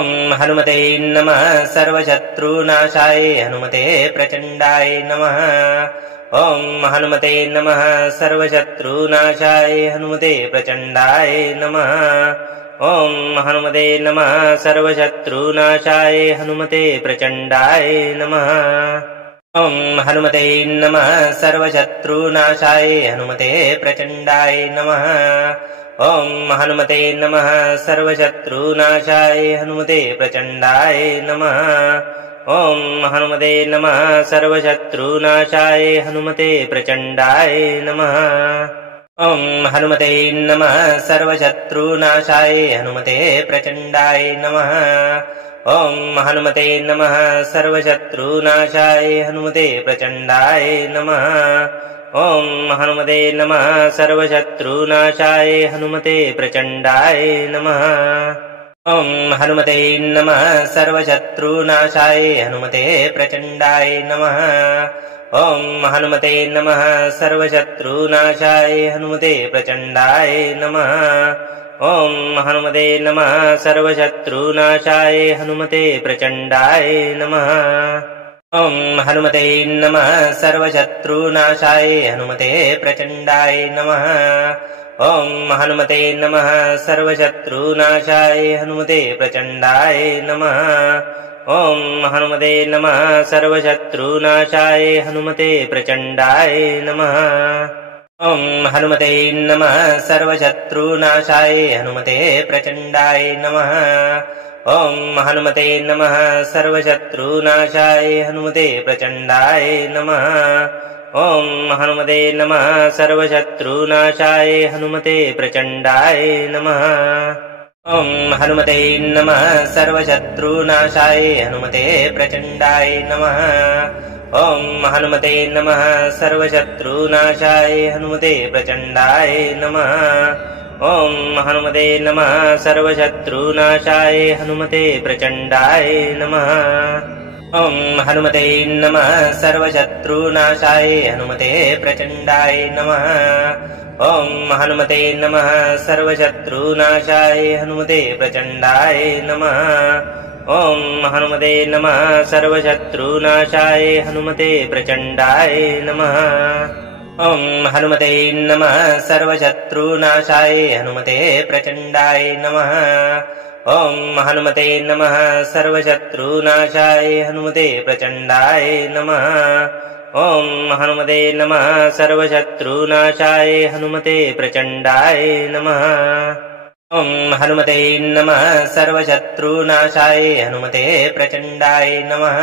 ॐ हनुमते नमः सर्वशत्रुनाशाय हनुमते प्रचण्डाय नमः ॐ हनुमते नमः सर्वशत्रुनाशाय हनुमते प्रचण्डाय नमः ॐ हनुमते नमः सर्वशत्रुनाशाय हनुमते प्रचण्डाय नमः ॐ हनुमते नमः सर्वशत्रुनाशाय हनुमते प्रचण्डाय नमः ॐ हनुमते नमः सर्वशत्रुनाशाय हनुमते प्रचण्डाय नमः ॐ हनुमते नमः सर्वशत्रुनाशाय हनुमते प्रचण्डाय नमः ॐ हनुमते नमः सर्वशत्रुनाशाय हनुमते प्रचण्डाय नमः ॐ हनुमते नमः सर्वशत्रुनाशाय हनुमते प्रचण्डाय नमः ॐ हनुमते नमः सर्वशत्रुनाशाय हनुमते प्रचण्डाय नमः ॐ हनुमते नमः सर्वशत्रुनाशाय हनुमते प्रचण्डाय नमः ॐ हनुमते नमः सर्वशत्रुनाशाय हनुमते प्रचण्डाय नमः ॐ हनुमते नमः सर्वशत्रुनाशाय हनुमते प्रचण्डाय नमः ॐ हनुमते नमः सर्वशत्रुनाशाय हनुमते प्रचण्डाय नमः ॐ हनुमते नमः सर्वशत्रुनाशाय हनुमते प्रचण्डाय नमः ॐ हनुमते नमः सर्वशत्रुनाशाय हनुमते प्रचण्डाय नमः ॐ हनुमते नमः सर्वशत्रुनाशाय हनुमते प्रचण्डाय नमः ॐ हनुमते नमः सर्वशत्रुनाशाय हनुमते प्रचण्डाय नमः ॐ हनुमते नमः सर्वशत्रुनाशाय हनुमते प्रचण्डाय नमः ॐ हनुमते नमः सर्वशत्रुनाशाय हनुमते प्रचण्डाय नमः ॐ हनुमते नमः सर्वशत्रुनाशाय हनुमते प्रचण्डाय नमः ॐ हनुमते नमः सर्वशत्रुनाशाय हनुमते प्रचण्डाय नमः ॐ हनुमते नमः सर्वशत्रुनाशाय हनुमते प्रचण्डाय नमः ॐ हनुमते नमः सर्वशत्रुनाशाय हनुमते प्रचण्डाय नमः ॐ हनुमते नमः सर्वशत्रुनाशाय हनुमते प्रचण्डाय नमः ॐ हनुमते नमः सर्वशत्रुनाशाय हनुमते प्रचण्डाय नमः ॐ हनुमते नमः सर्वशत्रुनाशाय हनुमते प्रचण्डाय नमः ॐ हनुमते नमः सर्वशत्रुनाशाय हनुमते प्रचण्डाय नमः ॐ हनुमते नमः सर्वशत्रुनाशाय हनुमते प्रचण्डाय नमः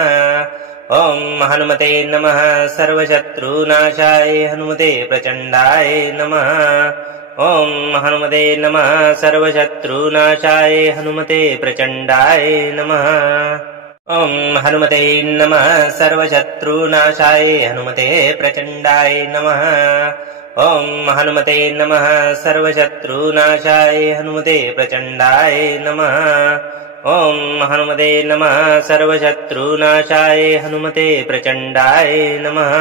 ॐ हनुमते नमः सर्वशत्रुनाशाय हनुमते प्रचण्डाय नमः ॐ हनुमते नमः सर्वशत्रुनाशाय हनुमते प्रचण्डाय नमः ॐ हनुमते नमः सर्वशत्रुनाशाय हनुमते प्रचण्डाय नमः ॐ हनुमते नमः सर्वशत्रुनाशाय हनुमते प्रचण्डाय नमः ॐ हनुमते नमः सर्वशत्रुनाशाय हनुमते प्रचण्डाय नमः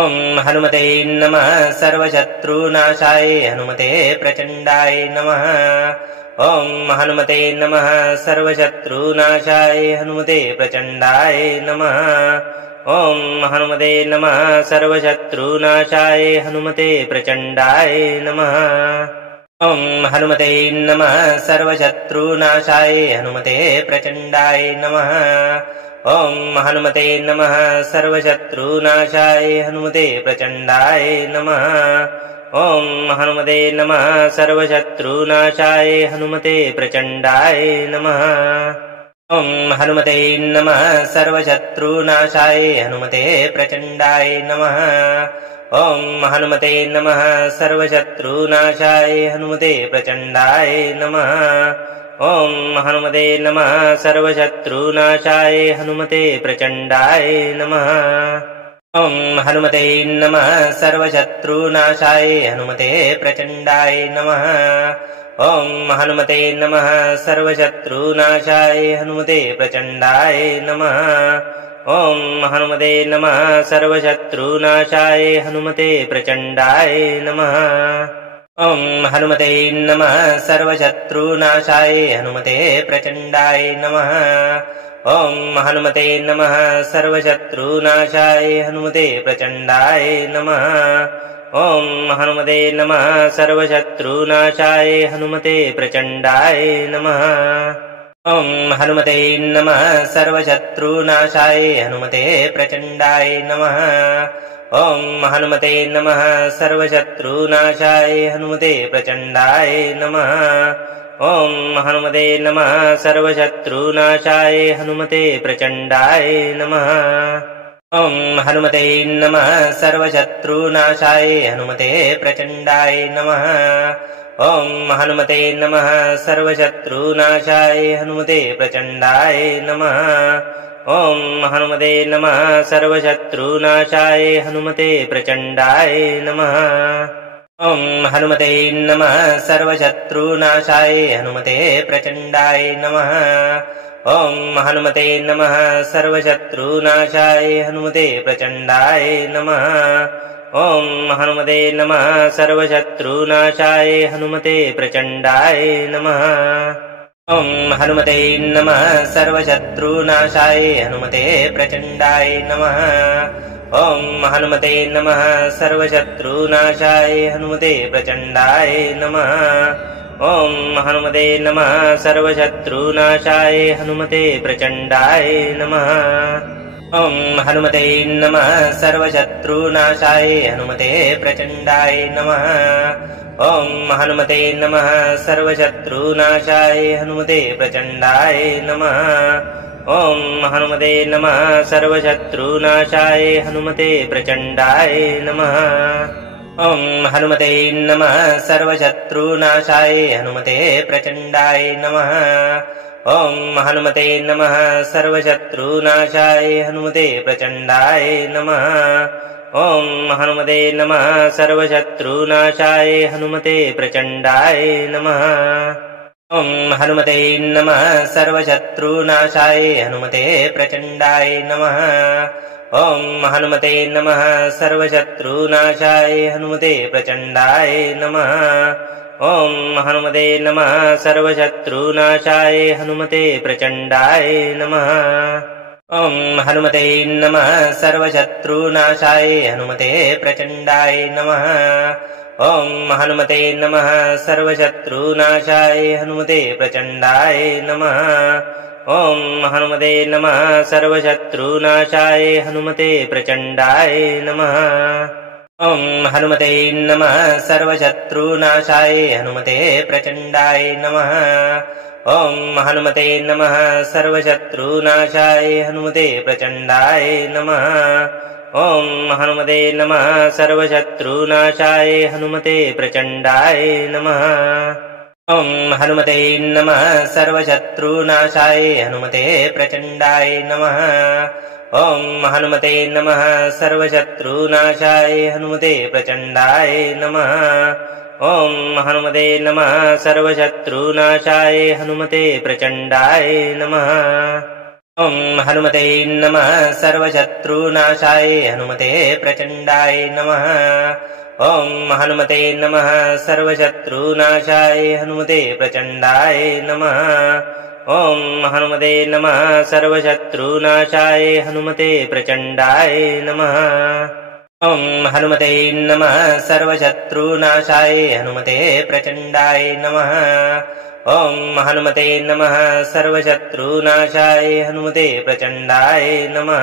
ॐ हनुमते नमः सर्वशत्रुनाशाय हनुमते प्रचण्डाय नमः ॐ हनुमते नमः सर्वशत्रुनाशाय हनुमते प्रचण्डाय नमः ॐ हनुमते नमः सर्वशत्रुनाशाय हनुमते प्रचण्डाय नमः ॐ हनुमते नमः सर्वशत्रुनाशाय हनुमते प्रचण्डाय नमः ॐ हनुमते नमः सर्वशत्रुनाशाय हनुमते प्रचण्डाय नमः ॐ हनुमते नमः सर्वशत्रुनाशाय हनुमते प्रचण्डाय नमः ॐ हनुमते नमः सर्वशत्रुनाशाय हनुमते प्रचण्डाय नमः ॐ हनुमते नमः सर्वशत्रुनाशाय हनुमते प्रचण्डाय नमः ॐ हनुमते नमः सर्वशत्रुनाशाय हनुमते प्रचण्डाय नमः ॐ हनुमते नमः सर्वशत्रुनाशाय हनुमते प्रचण्डाय नमः ॐ हनुमते नमः सर्वशत्रुनाशाय हनुमते प्रचण्डाय नमः ॐ हनुमते नमः सर्वशत्रुनाशाय हनुमते प्रचण्डाय नमः ॐ हनुमते नमः सर्वशत्रुनाशाय हनुमते प्रचण्डाय नमः ॐ हनुमते नमः सर्वशत्रुनाशाय हनुमते प्रचण्डाय नमः ॐ हनुमते नमः सर्वशत्रुनाशाय हनुमते प्रचण्डाय नमः ॐ हनुमते नमः सर्वशत्रुनाशाय हनुमते प्रचण्डाय नमः ॐ हनुमते नमः सर्वशत्रुनाशाय हनुमते प्रचण्डाय नमः ॐ हनुमते नमः सर्वशत्रुनाशाय हनुमते प्रचण्डाय नमः ॐ हनुमते नमः सर्वशत्रुनाशाय हनुमते प्रचण्डाय नमः ॐ हनुमते नमः सर्वशत्रुनाशाय हनुमते प्रचण्डाय नमः ॐ हनुमते नमः सर्वशत्रुनाशाय हनुमते प्रचण्डाय नमः ॐ हनुमते नमः सर्वशत्रुनाशाय हनुमते प्रचण्डाय नमः ॐ हनुमते नमः सर्वशत्रुनाशाय हनुमते प्रचण्डाय नमः ॐ हनुमते नमः सर्वशत्रुनाशाय हनुमते प्रचण्डाय नमः ॐ हनुमते नमः सर्वशत्रुनाशाय हनुमते प्रचण्डाय नमः ॐ हनुमते नमः सर्वशत्रुनाशाय हनुमते प्रचण्डाय नमः ॐ हनुमते नमः सर्वशत्रुनाशाय हनुमते प्रचण्डाय नमः ॐ हनुमते नमः सर्वशत्रुनाशाय हनुमते प्रचण्डाय नमः ॐ हनुमते नमः सर्वशत्रुनाशाय हनुमते प्रचण्डाय नमः ॐ हनुमते नमः सर्वशत्रुनाशाय हनुमते प्रचण्डाय नमः ॐ हनुमते नमः सर्वशत्रुनाशाय हनुमते प्रचण्डाय नमः ॐ हनुमते नमः सर्वशत्रुनाशाय हनुमते प्रचण्डाय नमः ॐ हनुमते नमः सर्वशत्रुनाशाय हनुमते प्रचण्डाय नमः ॐ हनुमते नमः सर्वशत्रुनाशाय हनुमते प्रचण्डाय नमः ॐ हनुमते नमः सर्वशत्रुनाशाय हनुमते प्रचण्डाय नमः ॐ हनुमते नमः सर्वशत्रुनाशाय हनुमते प्रचण्डाय नमः ॐ हनुमते नमः सर्वशत्रुनाशाय हनुमते प्रचण्डाय नमः ॐ हनुमते नमः सर्वशत्रुनाशाय हनुमते प्रचण्डाय नमः ॐ हनुमते नमः सर्वशत्रुनाशाय हनुमते प्रचण्डाय नमः ॐ हनुमते नमः सर्वशत्रुनाशाय हनुमते प्रचण्डाय नमः ॐ हनुमते नमः सर्वशत्रुनाशाय हनुमते प्रचण्डाय नमः ॐ हनुमते नमः सर्वशत्रुनाशाय हनुमते प्रचण्डाय नमः ॐ हनुमते नमः सर्वशत्रुनाशाय हनुमते प्रचण्डाय नमः ॐ हनुमते नमः सर्वशत्रुनाशाय हनुमते प्रचण्डाय नमः ॐ हनुमते नमः सर्वशत्रुनाशाय हनुमते प्रचण्डाय नमः ॐ हनुमते नमः सर्वशत्रुनाशाय हनुमते प्रचण्डाय नमः ॐ हनुमते नमः सर्वशत्रुनाशाय हनुमते प्रचण्डाय नमः ॐ हनुमते नमः सर्वशत्रुनाशाय हनुमते प्रचण्डाय नमः ॐ हनुमते नमः सर्वशत्रुनाशाय हनुमते प्रचण्डाय नमः ॐ हनुमते नमः सर्वशत्रुनाशाय हनुमते प्रचण्डाय नमः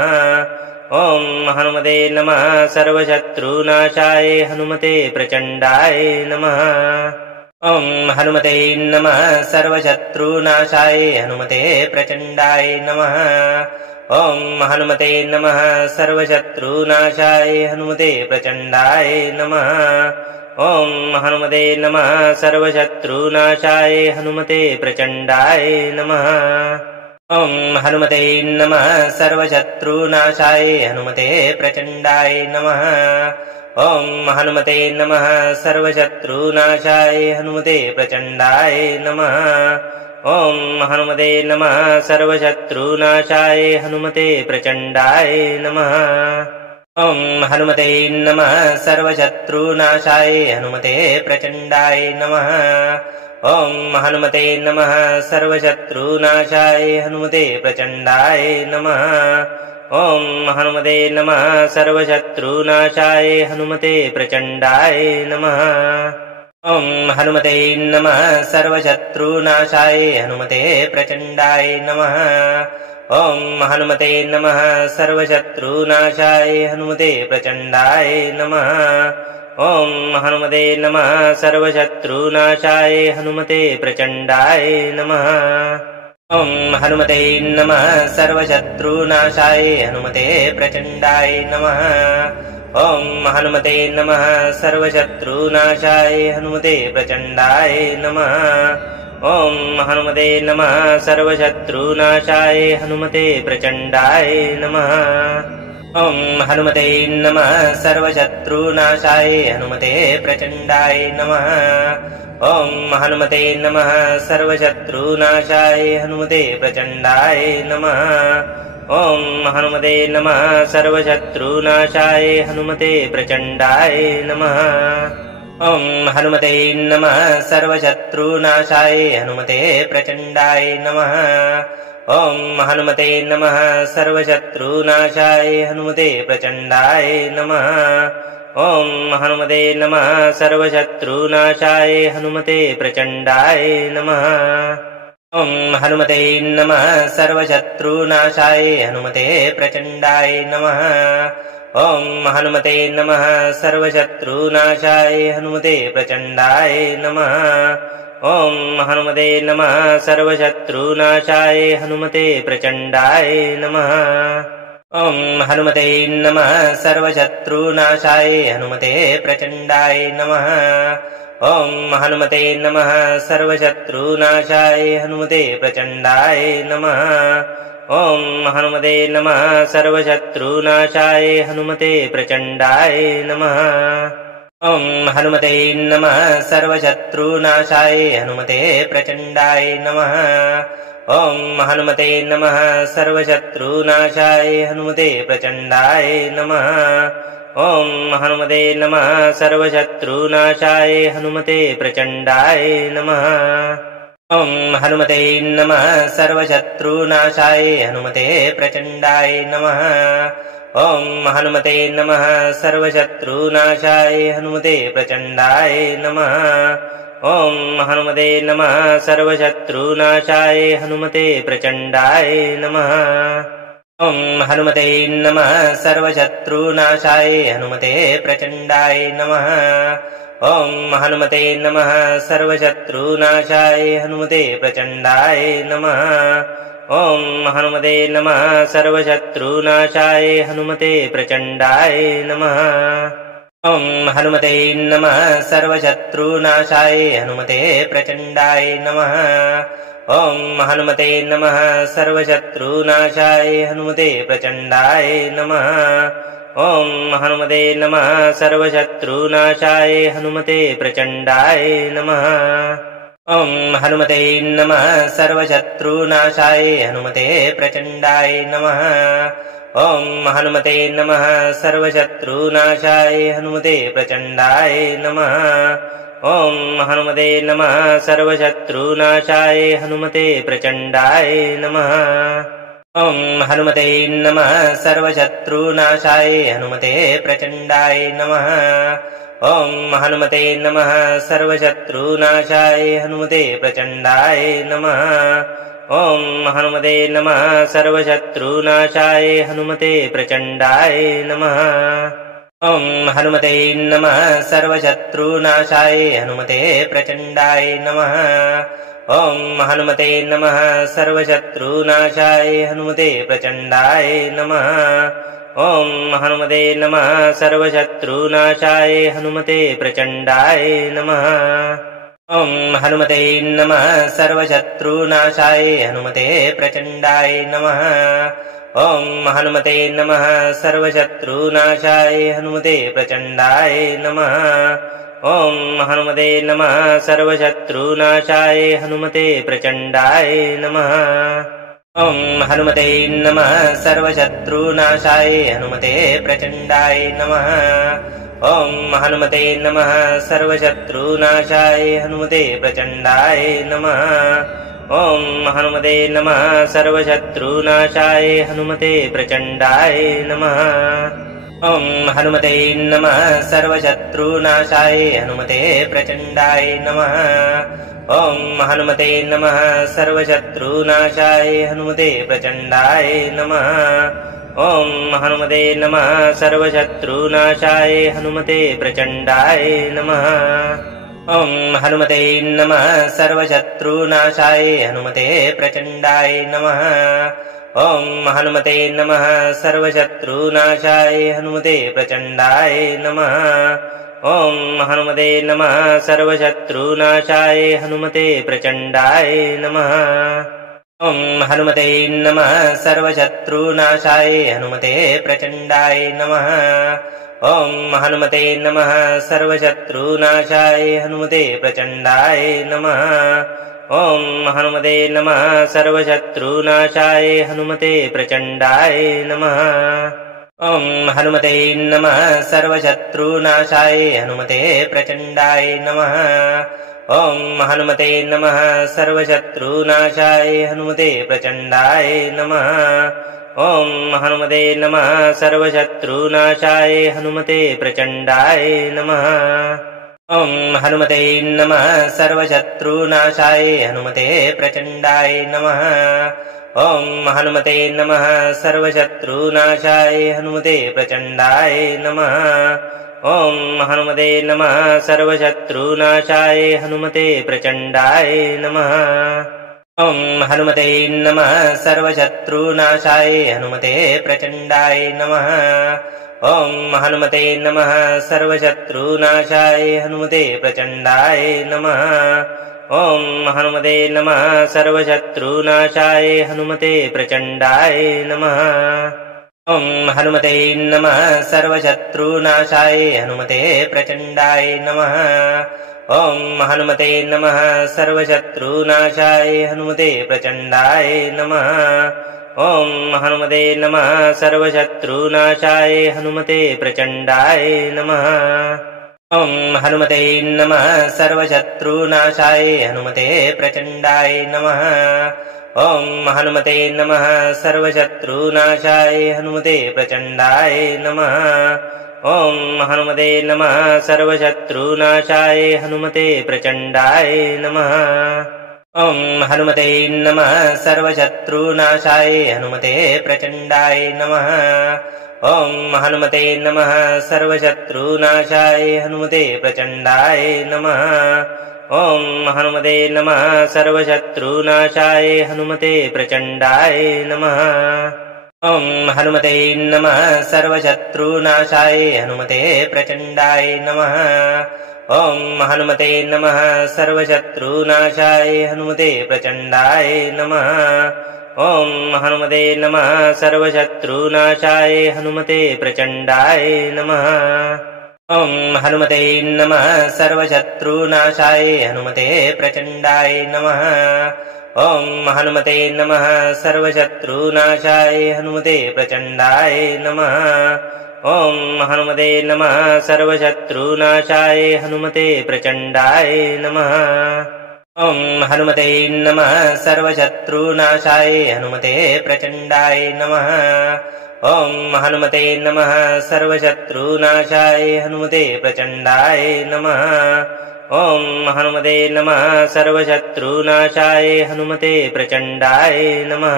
ॐ हनुमते नमः सर्वशत्रुनाशाय हनुमते प्रचण्डाय नमः ॐ हनुमते नमः सर्वशत्रुनाशाय हनुमते प्रचण्डाय नमः ॐ हनुमते नमः सर्वशत्रुनाशाय हनुमते प्रचण्डाय नमः ॐ हनुमते नमः सर्वशत्रुनाशाय हनुमते प्रचण्डाय नमः ॐ हनुमते नमः सर्वशत्रुनाशाय हनुमते प्रचण्डाय नमः ॐ हनुमते नमः सर्वशत्रुनाशाय हनुमते प्रचण्डाय नमः ॐ हनुमते नमः सर्वशत्रुनाशाय हनुमते प्रचण्डाय नमः ॐ हनुमते नमः सर्वशत्रुनाशाय हनुमते प्रचण्डाय नमः ॐ हनुमते नमः सर्वशत्रुनाशाय हनुमते प्रचण्डाय नमः ॐ हनुमते नमः सर्वशत्रुनाशाय हनुमते प्रचण्डाय नमः ॐ हनुमते नमः सर्वशत्रुनाशाय हनुमते प्रचण्डाय नमः ॐ हनुमते नमः सर्वशत्रुनाशाय हनुमते प्रचण्डाय नमः ॐ हनुमते नमः सर्वशत्रुनाशाय हनुमते प्रचण्डाय नमः ॐ हनुमते नमः सर्वशत्रुनाशाय हनुमते प्रचण्डाय नमः ॐ हनुमते नमः सर्वशत्रुनाशाय हनुमते प्रचण्डाय नमः ॐ हनुमते नमः सर्वशत्रुनाशाय हनुमते प्रचण्डाय नमः ॐ हनुमते नमः सर्वशत्रुनाशाय हनुमते प्रचण्डाय नमः ॐ हनुमते नमः सर्वशत्रुनाशाय हनुमते प्रचण्डाय नमः ॐ हनुमते नमः सर्वशत्रुनाशाय हनुमते प्रचण्डाय नमः ॐ हनुमते नमः सर्वशत्रुनाशाय हनुमते प्रचण्डाय नमः ॐ हनुमते नमः सर्वशत्रुनाशाय हनुमते प्रचण्डाय नमः ॐ हनुमते नमः सर्वशत्रुनाशाय हनुमते प्रचण्डाय नमः ॐ हनुमते नमः सर्वशत्रुनाशाय हनुमते प्रचण्डाय नमः ॐ हनुमते नमः सर्वशत्रुनाशाय हनुमते प्रचण्डाय नमः ॐ हनुमते नमः सर्वशत्रुनाशाय हनुमते प्रचण्डाय नमः ॐ हनुमते नमः सर्वशत्रुनाशाय हनुमते प्रचण्डाय नमः ॐ हनुमते नमः सर्वशत्रुनाशाय हनुमते प्रचण्डाय नमः ॐ हनुमते नमः सर्वशत्रुनाशाय हनुमते प्रचण्डाय नमः ॐ हनुमते नमः सर्वशत्रुनाशाय हनुमते प्रचण्डाय नमः ॐ हनुमते नमः सर्वशत्रुनाशाय हनुमते प्रचण्डाय नमः ॐ हनुमते नमः सर्वशत्रुनाशाय हनुमते प्रचण्डाय नमः ॐ हनुमते नमः सर्वशत्रुनाशाय हनुमते प्रचण्डाय नमः ॐ हनुमते नमः सर्वशत्रुनाशाय हनुमते प्रचण्डाय नमः ॐ हनुमते नमः सर्वशत्रुनाशाय हनुमते प्रचण्डाय नमः ॐ हनुमते नमः सर्वशत्रुनाशाय हनुमते प्रचण्डाय नमः ॐ हनुमते नमः सर्वशत्रुनाशाय हनुमते प्रचण्डाय नमः ॐ हनुमते नमः सर्वशत्रुनाशाय हनुमते प्रचण्डाय नमः ॐ हनुमते नमः सर्वशत्रुनाशाय हनुमते प्रचण्डाय नमः ॐ हनुमते नमः सर्वशत्रुनाशाय हनुमते प्रचण्डाय नमः ॐ हनुमते नमः सर्वशत्रुनाशाय हनुमते प्रचण्डाय नमः ॐ हनुमते नमः सर्वशत्रुनाशाय हनुमते प्रचण्डाय नमः ॐ हनुमते नमः सर्वशत्रुनाशाय हनुमते प्रचण्डाय नमः ॐ हनुमते नमः सर्वशत्रुनाशाय हनुमते प्रचण्डाय नमः ॐ हनुमते नमः सर्वशत्रुनाशाय हनुमते प्रचण्डाय नमः ॐ हनुमते नमः सर्वशत्रुनाशाय हनुमते प्रचण्डाय नमः ॐ हनुमते नमः सर्वशत्रुनाशाय हनुमते प्रचण्डाय नमः ॐ हनुमते नमः सर्वशत्रुनाशाय हनुमते प्रचण्डाय नमः ॐ हनुमते नमः सर्वशत्रुनाशाय हनुमते प्रचण्डाय नमः ॐ हनुमते नमः सर्वशत्रुनाशाय हनुमते प्रचण्डाय नमः ॐ हनुमते नमः सर्वशत्रुनाशाय हनुमते प्रचण्डाय नमः ॐ हनुमते नमः सर्वशत्रुनाशाय हनुमते प्रचण्डाय नमः ॐ हनुमते नमः सर्वशत्रुनाशाय हनुमते प्रचण्डाय नमः ॐ हनुमते नमः सर्वशत्रुनाशाय हनुमते प्रचण्डाय नमः ॐ हनुमते नमः सर्वशत्रुनाशाय हनुमते प्रचण्डाय नमः ॐ हनुमते नमः सर्वशत्रुनाशाय हनुमते प्रचण्डाय नमः ॐ हनुमते नमः सर्वशत्रुनाशाय हनुमते प्रचण्डाय नमः ॐ हनुमते नमः सर्वशत्रुनाशाय हनुमते प्रचण्डाय नमः ॐ हनुमते नमः सर्वशत्रुनाशाय हनुमते प्रचण्डाय नमः ॐ हनुमते नमः सर्वशत्रुनाशाय हनुमते प्रचण्डाय नमः ॐ हनुमते नमः सर्वशत्रुनाशाय हनुमते प्रचण्डाय नमः ॐ हनुमते नमः सर्वशत्रुनाशाय हनुमते प्रचण्डाय नमः ॐ हनुमते नमः सर्वशत्रुनाशाय हनुमते प्रचण्डाय नमः ॐ हनुमते नमः सर्वशत्रुनाशाय हनुमते प्रचण्डाय नमः ॐ हनुमते नमः सर्वशत्रुनाशाय हनुमते प्रचण्डाय नमः ॐ हनुमते नमः सर्वशत्रुनाशाय हनुमते प्रचण्डाय नमः ॐ हनुमते नमः सर्वशत्रुनाशाय हनुमते प्रचण्डाय नमः ॐ हनुमते नमः सर्वशत्रुनाशाय हनुमते प्रचण्डाय नमः ॐ हनुमते नमः सर्वशत्रुनाशाय हनुमते प्रचण्डाय नमः ॐ हनुमते नमः सर्वशत्रुनाशाय हनुमते प्रचण्डाय नमः ॐ हनुमते नमः सर्वशत्रुनाशाय हनुमते प्रचण्डाय नमः ॐ हनुमते नमः सर्वशत्रुनाशाय हनुमते प्रचण्डाय नमः ॐ हनुमते नमः सर्वशत्रुनाशाय हनुमते प्रचण्डाय नमः ॐ हनुमते नमः सर्वशत्रुनाशाय हनुमते प्रचण्डाय नमः ॐ हनुमते नमः सर्वशत्रुनाशाय हनुमते प्रचण्डाय नमः ॐ हनुमते नमः सर्वशत्रुनाशाय हनुमते प्रचण्डाय नमः ॐ हनुमते नमः सर्वशत्रुनाशाय हनुमते प्रचण्डाय नमः ॐ हनुमते नमः सर्वशत्रुनाशाय हनुमते प्रचण्डाय नमः ॐ हनुमते नमः सर्वशत्रुनाशाय हनुमते प्रचण्डाय नमः ॐ हनुमते नमः सर्वशत्रुनाशाय हनुमते प्रचण्डाय नमः ॐ हनुमते नमः सर्वशत्रुनाशाय हनुमते प्रचण्डाय नमः ॐ हनुमते नमः सर्वशत्रुनाशाय हनुमते प्रचण्डाय नमः ॐ हनुमते नमः सर्वशत्रुनाशाय हनुमते प्रचण्डाय नमः ॐ हनुमते नमः सर्वशत्रुनाशाय हनुमते प्रचण्डाय नमः ॐ हनुमते नमः सर्वशत्रुनाशाय हनुमते प्रचण्डाय नमः ॐ हनुमते नमः सर्वशत्रुनाशाय हनुमते प्रचण्डाय नमः ॐ हनुमते नमः सर्वशत्रुनाशाय हनुमते प्रचण्डाय नमः ॐ हनुमते नमः सर्वशत्रुनाशाय हनुमते प्रचण्डाय नमः ॐ हनुमते नमः सर्वशत्रुनाशाय हनुमते प्रचण्डाय नमः ॐ हनुमते नमः सर्वशत्रुनाशाय हनुमते प्रचण्डाय नमः ॐ हनुमते नमः सर्वशत्रुनाशाय हनुमते प्रचण्डाय नमः ॐ हनुमते नमः सर्वशत्रुनाशाय हनुमते प्रचण्डाय नमः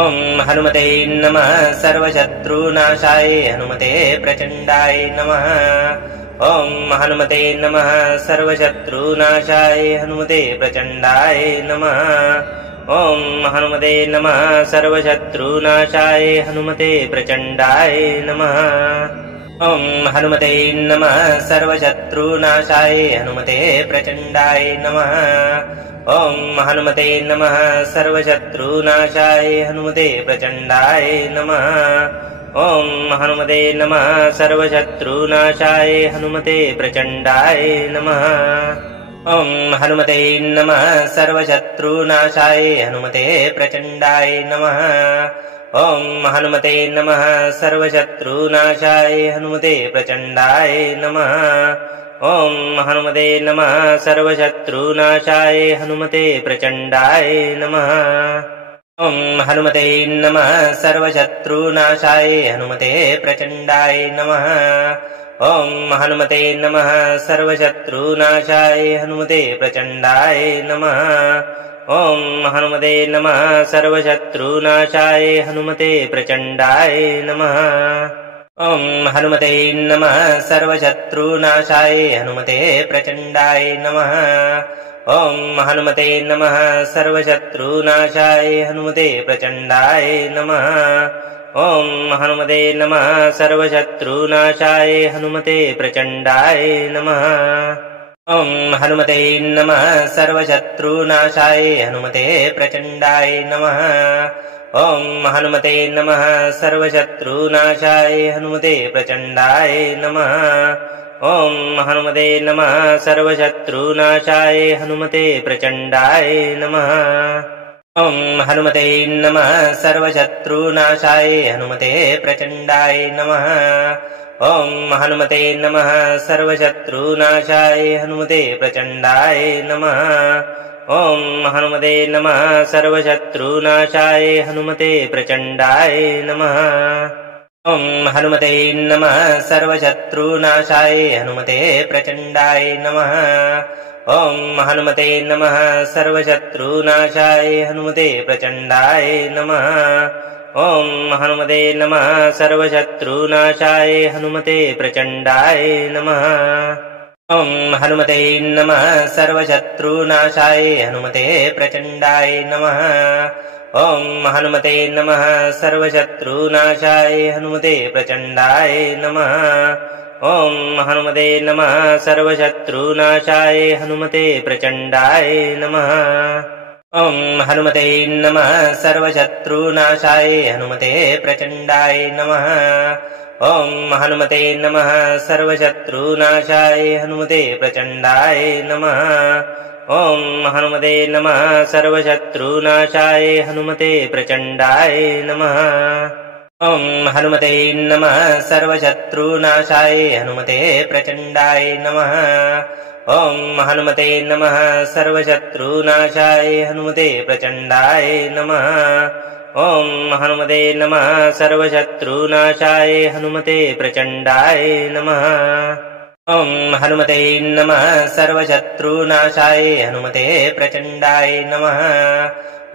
ॐ हनुमते नमः सर्वशत्रुनाशाय हनुमते प्रचण्डाय नमः ॐ हनुमते नमः सर्वशत्रुनाशाय हनुमते प्रचण्डाय नमः ॐ हनुमते नमः सर्वशत्रुनाशाय हनुमते प्रचण्डाय नमः ॐ हनुमते नमः सर्वशत्रुनाशाय हनुमते प्रचण्डाय नमः ॐ हनुमते नमः सर्वशत्रुनाशाय हनुमते प्रचण्डाय नमः ॐ हनुमते नमः सर्वशत्रुनाशाय हनुमते प्रचण्डाय नमः ॐ हनुमते नमः सर्वशत्रुनाशाय हनुमते प्रचण्डाय नमः ॐ हनुमते नमः सर्वशत्रुनाशाय हनुमते प्रचण्डाय नमः ॐ हनुमते नमः सर्वशत्रुनाशाय हनुमते प्रचण्डाय नमः ॐ हनुमते नमः सर्वशत्रुनाशाय हनुमते प्रचण्डाय नमः ॐ हनुमते नमः सर्वशत्रुनाशाय हनुमते प्रचण्डाय नमः ॐ हनुमते नमः सर्वशत्रुनाशाय हनुमते प्रचण्डाय नमः ॐ हनुमते नमः सर्वशत्रुनाशाय हनुमते प्रचण्डाय नमः ॐ हनुमते नमः सर्वशत्रुनाशाय हनुमते प्रचण्डाय नमः ॐ हनुमते नमः सर्वशत्रुनाशाय हनुमते प्रचण्डाय नमः ॐ हनुमते नमः सर्वशत्रुनाशाय हनुमते प्रचण्डाय नमः ॐ हनुमते नमः सर्वशत्रुनाशाय हनुमते प्रचण्डाय नमः ॐ हनुमते नमः सर्वशत्रुनाशाय हनुमते प्रचण्डाय नमः ॐ हनुमते नमः सर्वशत्रुनाशाय हनुमते प्रचण्डाय नमः ॐ हनुमते नमः सर्वशत्रुनाशाय हनुमते प्रचण्डाय नमः ॐ हनुमते नमः सर्वशत्रुनाशाय हनुमते प्रचण्डाय नमः ॐ हनुमते नमः सर्वशत्रुनाशाय हनुमते प्रचण्डाय नमः ॐ हनुमते नमः सर्वशत्रुनाशाय हनुमते प्रचण्डाय नमः ॐ हनुमते नमः सर्वशत्रुनाशाय हनुमते प्रचण्डाय नमः ॐ हनुमते नमः सर्वशत्रुनाशाय हनुमते प्रचण्डाय नमः ॐ हनुमते नमः सर्वशत्रुनाशाय हनुमते प्रचण्डाय नमः ॐ हनुमते नमः सर्वशत्रुनाशाय हनुमते प्रचण्डाय नमः ॐ हनुमते नमः सर्वशत्रुनाशाय हनुमते प्रचण्डाय नमः ॐ हनुमते नमः सर्वशत्रुनाशाय हनुमते प्रचण्डाय नमः ॐ हनुमते नमः सर्वशत्रुनाशाय हनुमते प्रचण्डाय नमः ॐ हनुमते नमः सर्वशत्रुनाशाय हनुमते प्रचण्डाय नमः ॐ हनुमते नमः सर्वशत्रुनाशाय हनुमते प्रचण्डाय नमः ॐ हनुमते नमः सर्वशत्रुनाशाय हनुमते प्रचण्डाय नमः ॐ हनुमते नमः सर्वशत्रुनाशाय हनुमते प्रचण्डाय नमः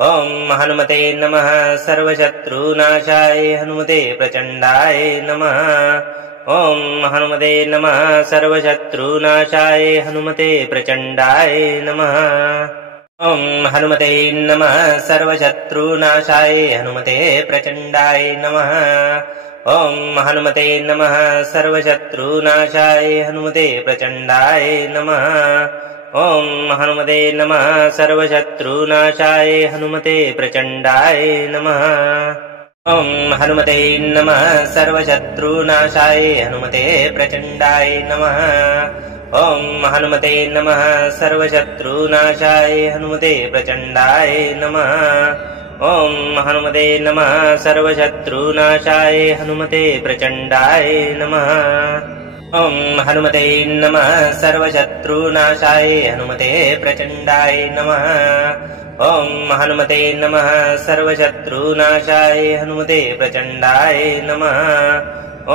ॐ हनुमते नमः सर्वशत्रुनाशाय हनुमते प्रचण्डाय नमः ॐ हनुमते नमः सर्वशत्रुनाशाय हनुमते प्रचण्डाय नमः ॐ हनुमते नमः सर्वशत्रुनाशाय हनुमते प्रचण्डाय नमः ॐ हनुमते नमः सर्वशत्रुनाशाय हनुमते प्रचण्डाय नमः ॐ हनुमते नमः सर्वशत्रुनाशाय हनुमते प्रचण्डाय नमः ॐ हनुमते नमः सर्वशत्रुनाशाय हनुमते प्रचण्डाय नमः ॐ हनुमते नमः सर्वशत्रुनाशाय हनुमते प्रचण्डाय नमः ॐ हनुमते नमः सर्वशत्रुनाशाय हनुमते प्रचण्डाय नमः ॐ हनुमते नमः सर्वशत्रुनाशाय हनुमते प्रचण्डाय नमः ॐ हनुमते नमः सर्वशत्रुनाशाय हनुमते प्रचण्डाय नमः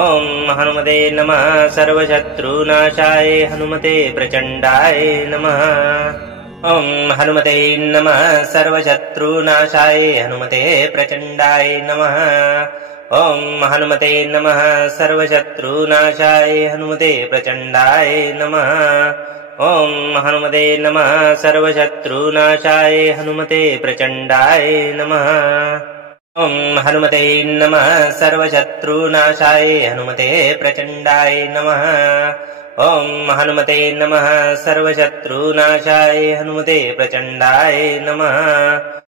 ॐ हनुमते नमः सर्वशत्रुनाशाय हनुमते प्रचण्डाय नमः ॐ हनुमते नमः सर्वशत्रुनाशाय हनुमते प्रचण्डाय नमः ॐ हनुमते नमः सर्वशत्रुनाशाय हनुमते प्रचण्डाय नमः ॐ हनुमते नमः सर्वशत्रुनाशाय हनुमते प्रचण्डाय नमः ॐ हनुमते नमः सर्वशत्रुनाशाय हनुमते प्रचण्डाय नमः ॐ हनुमते नमः सर्वशत्रुनाशाय हनुमते प्रचण्डाय नमः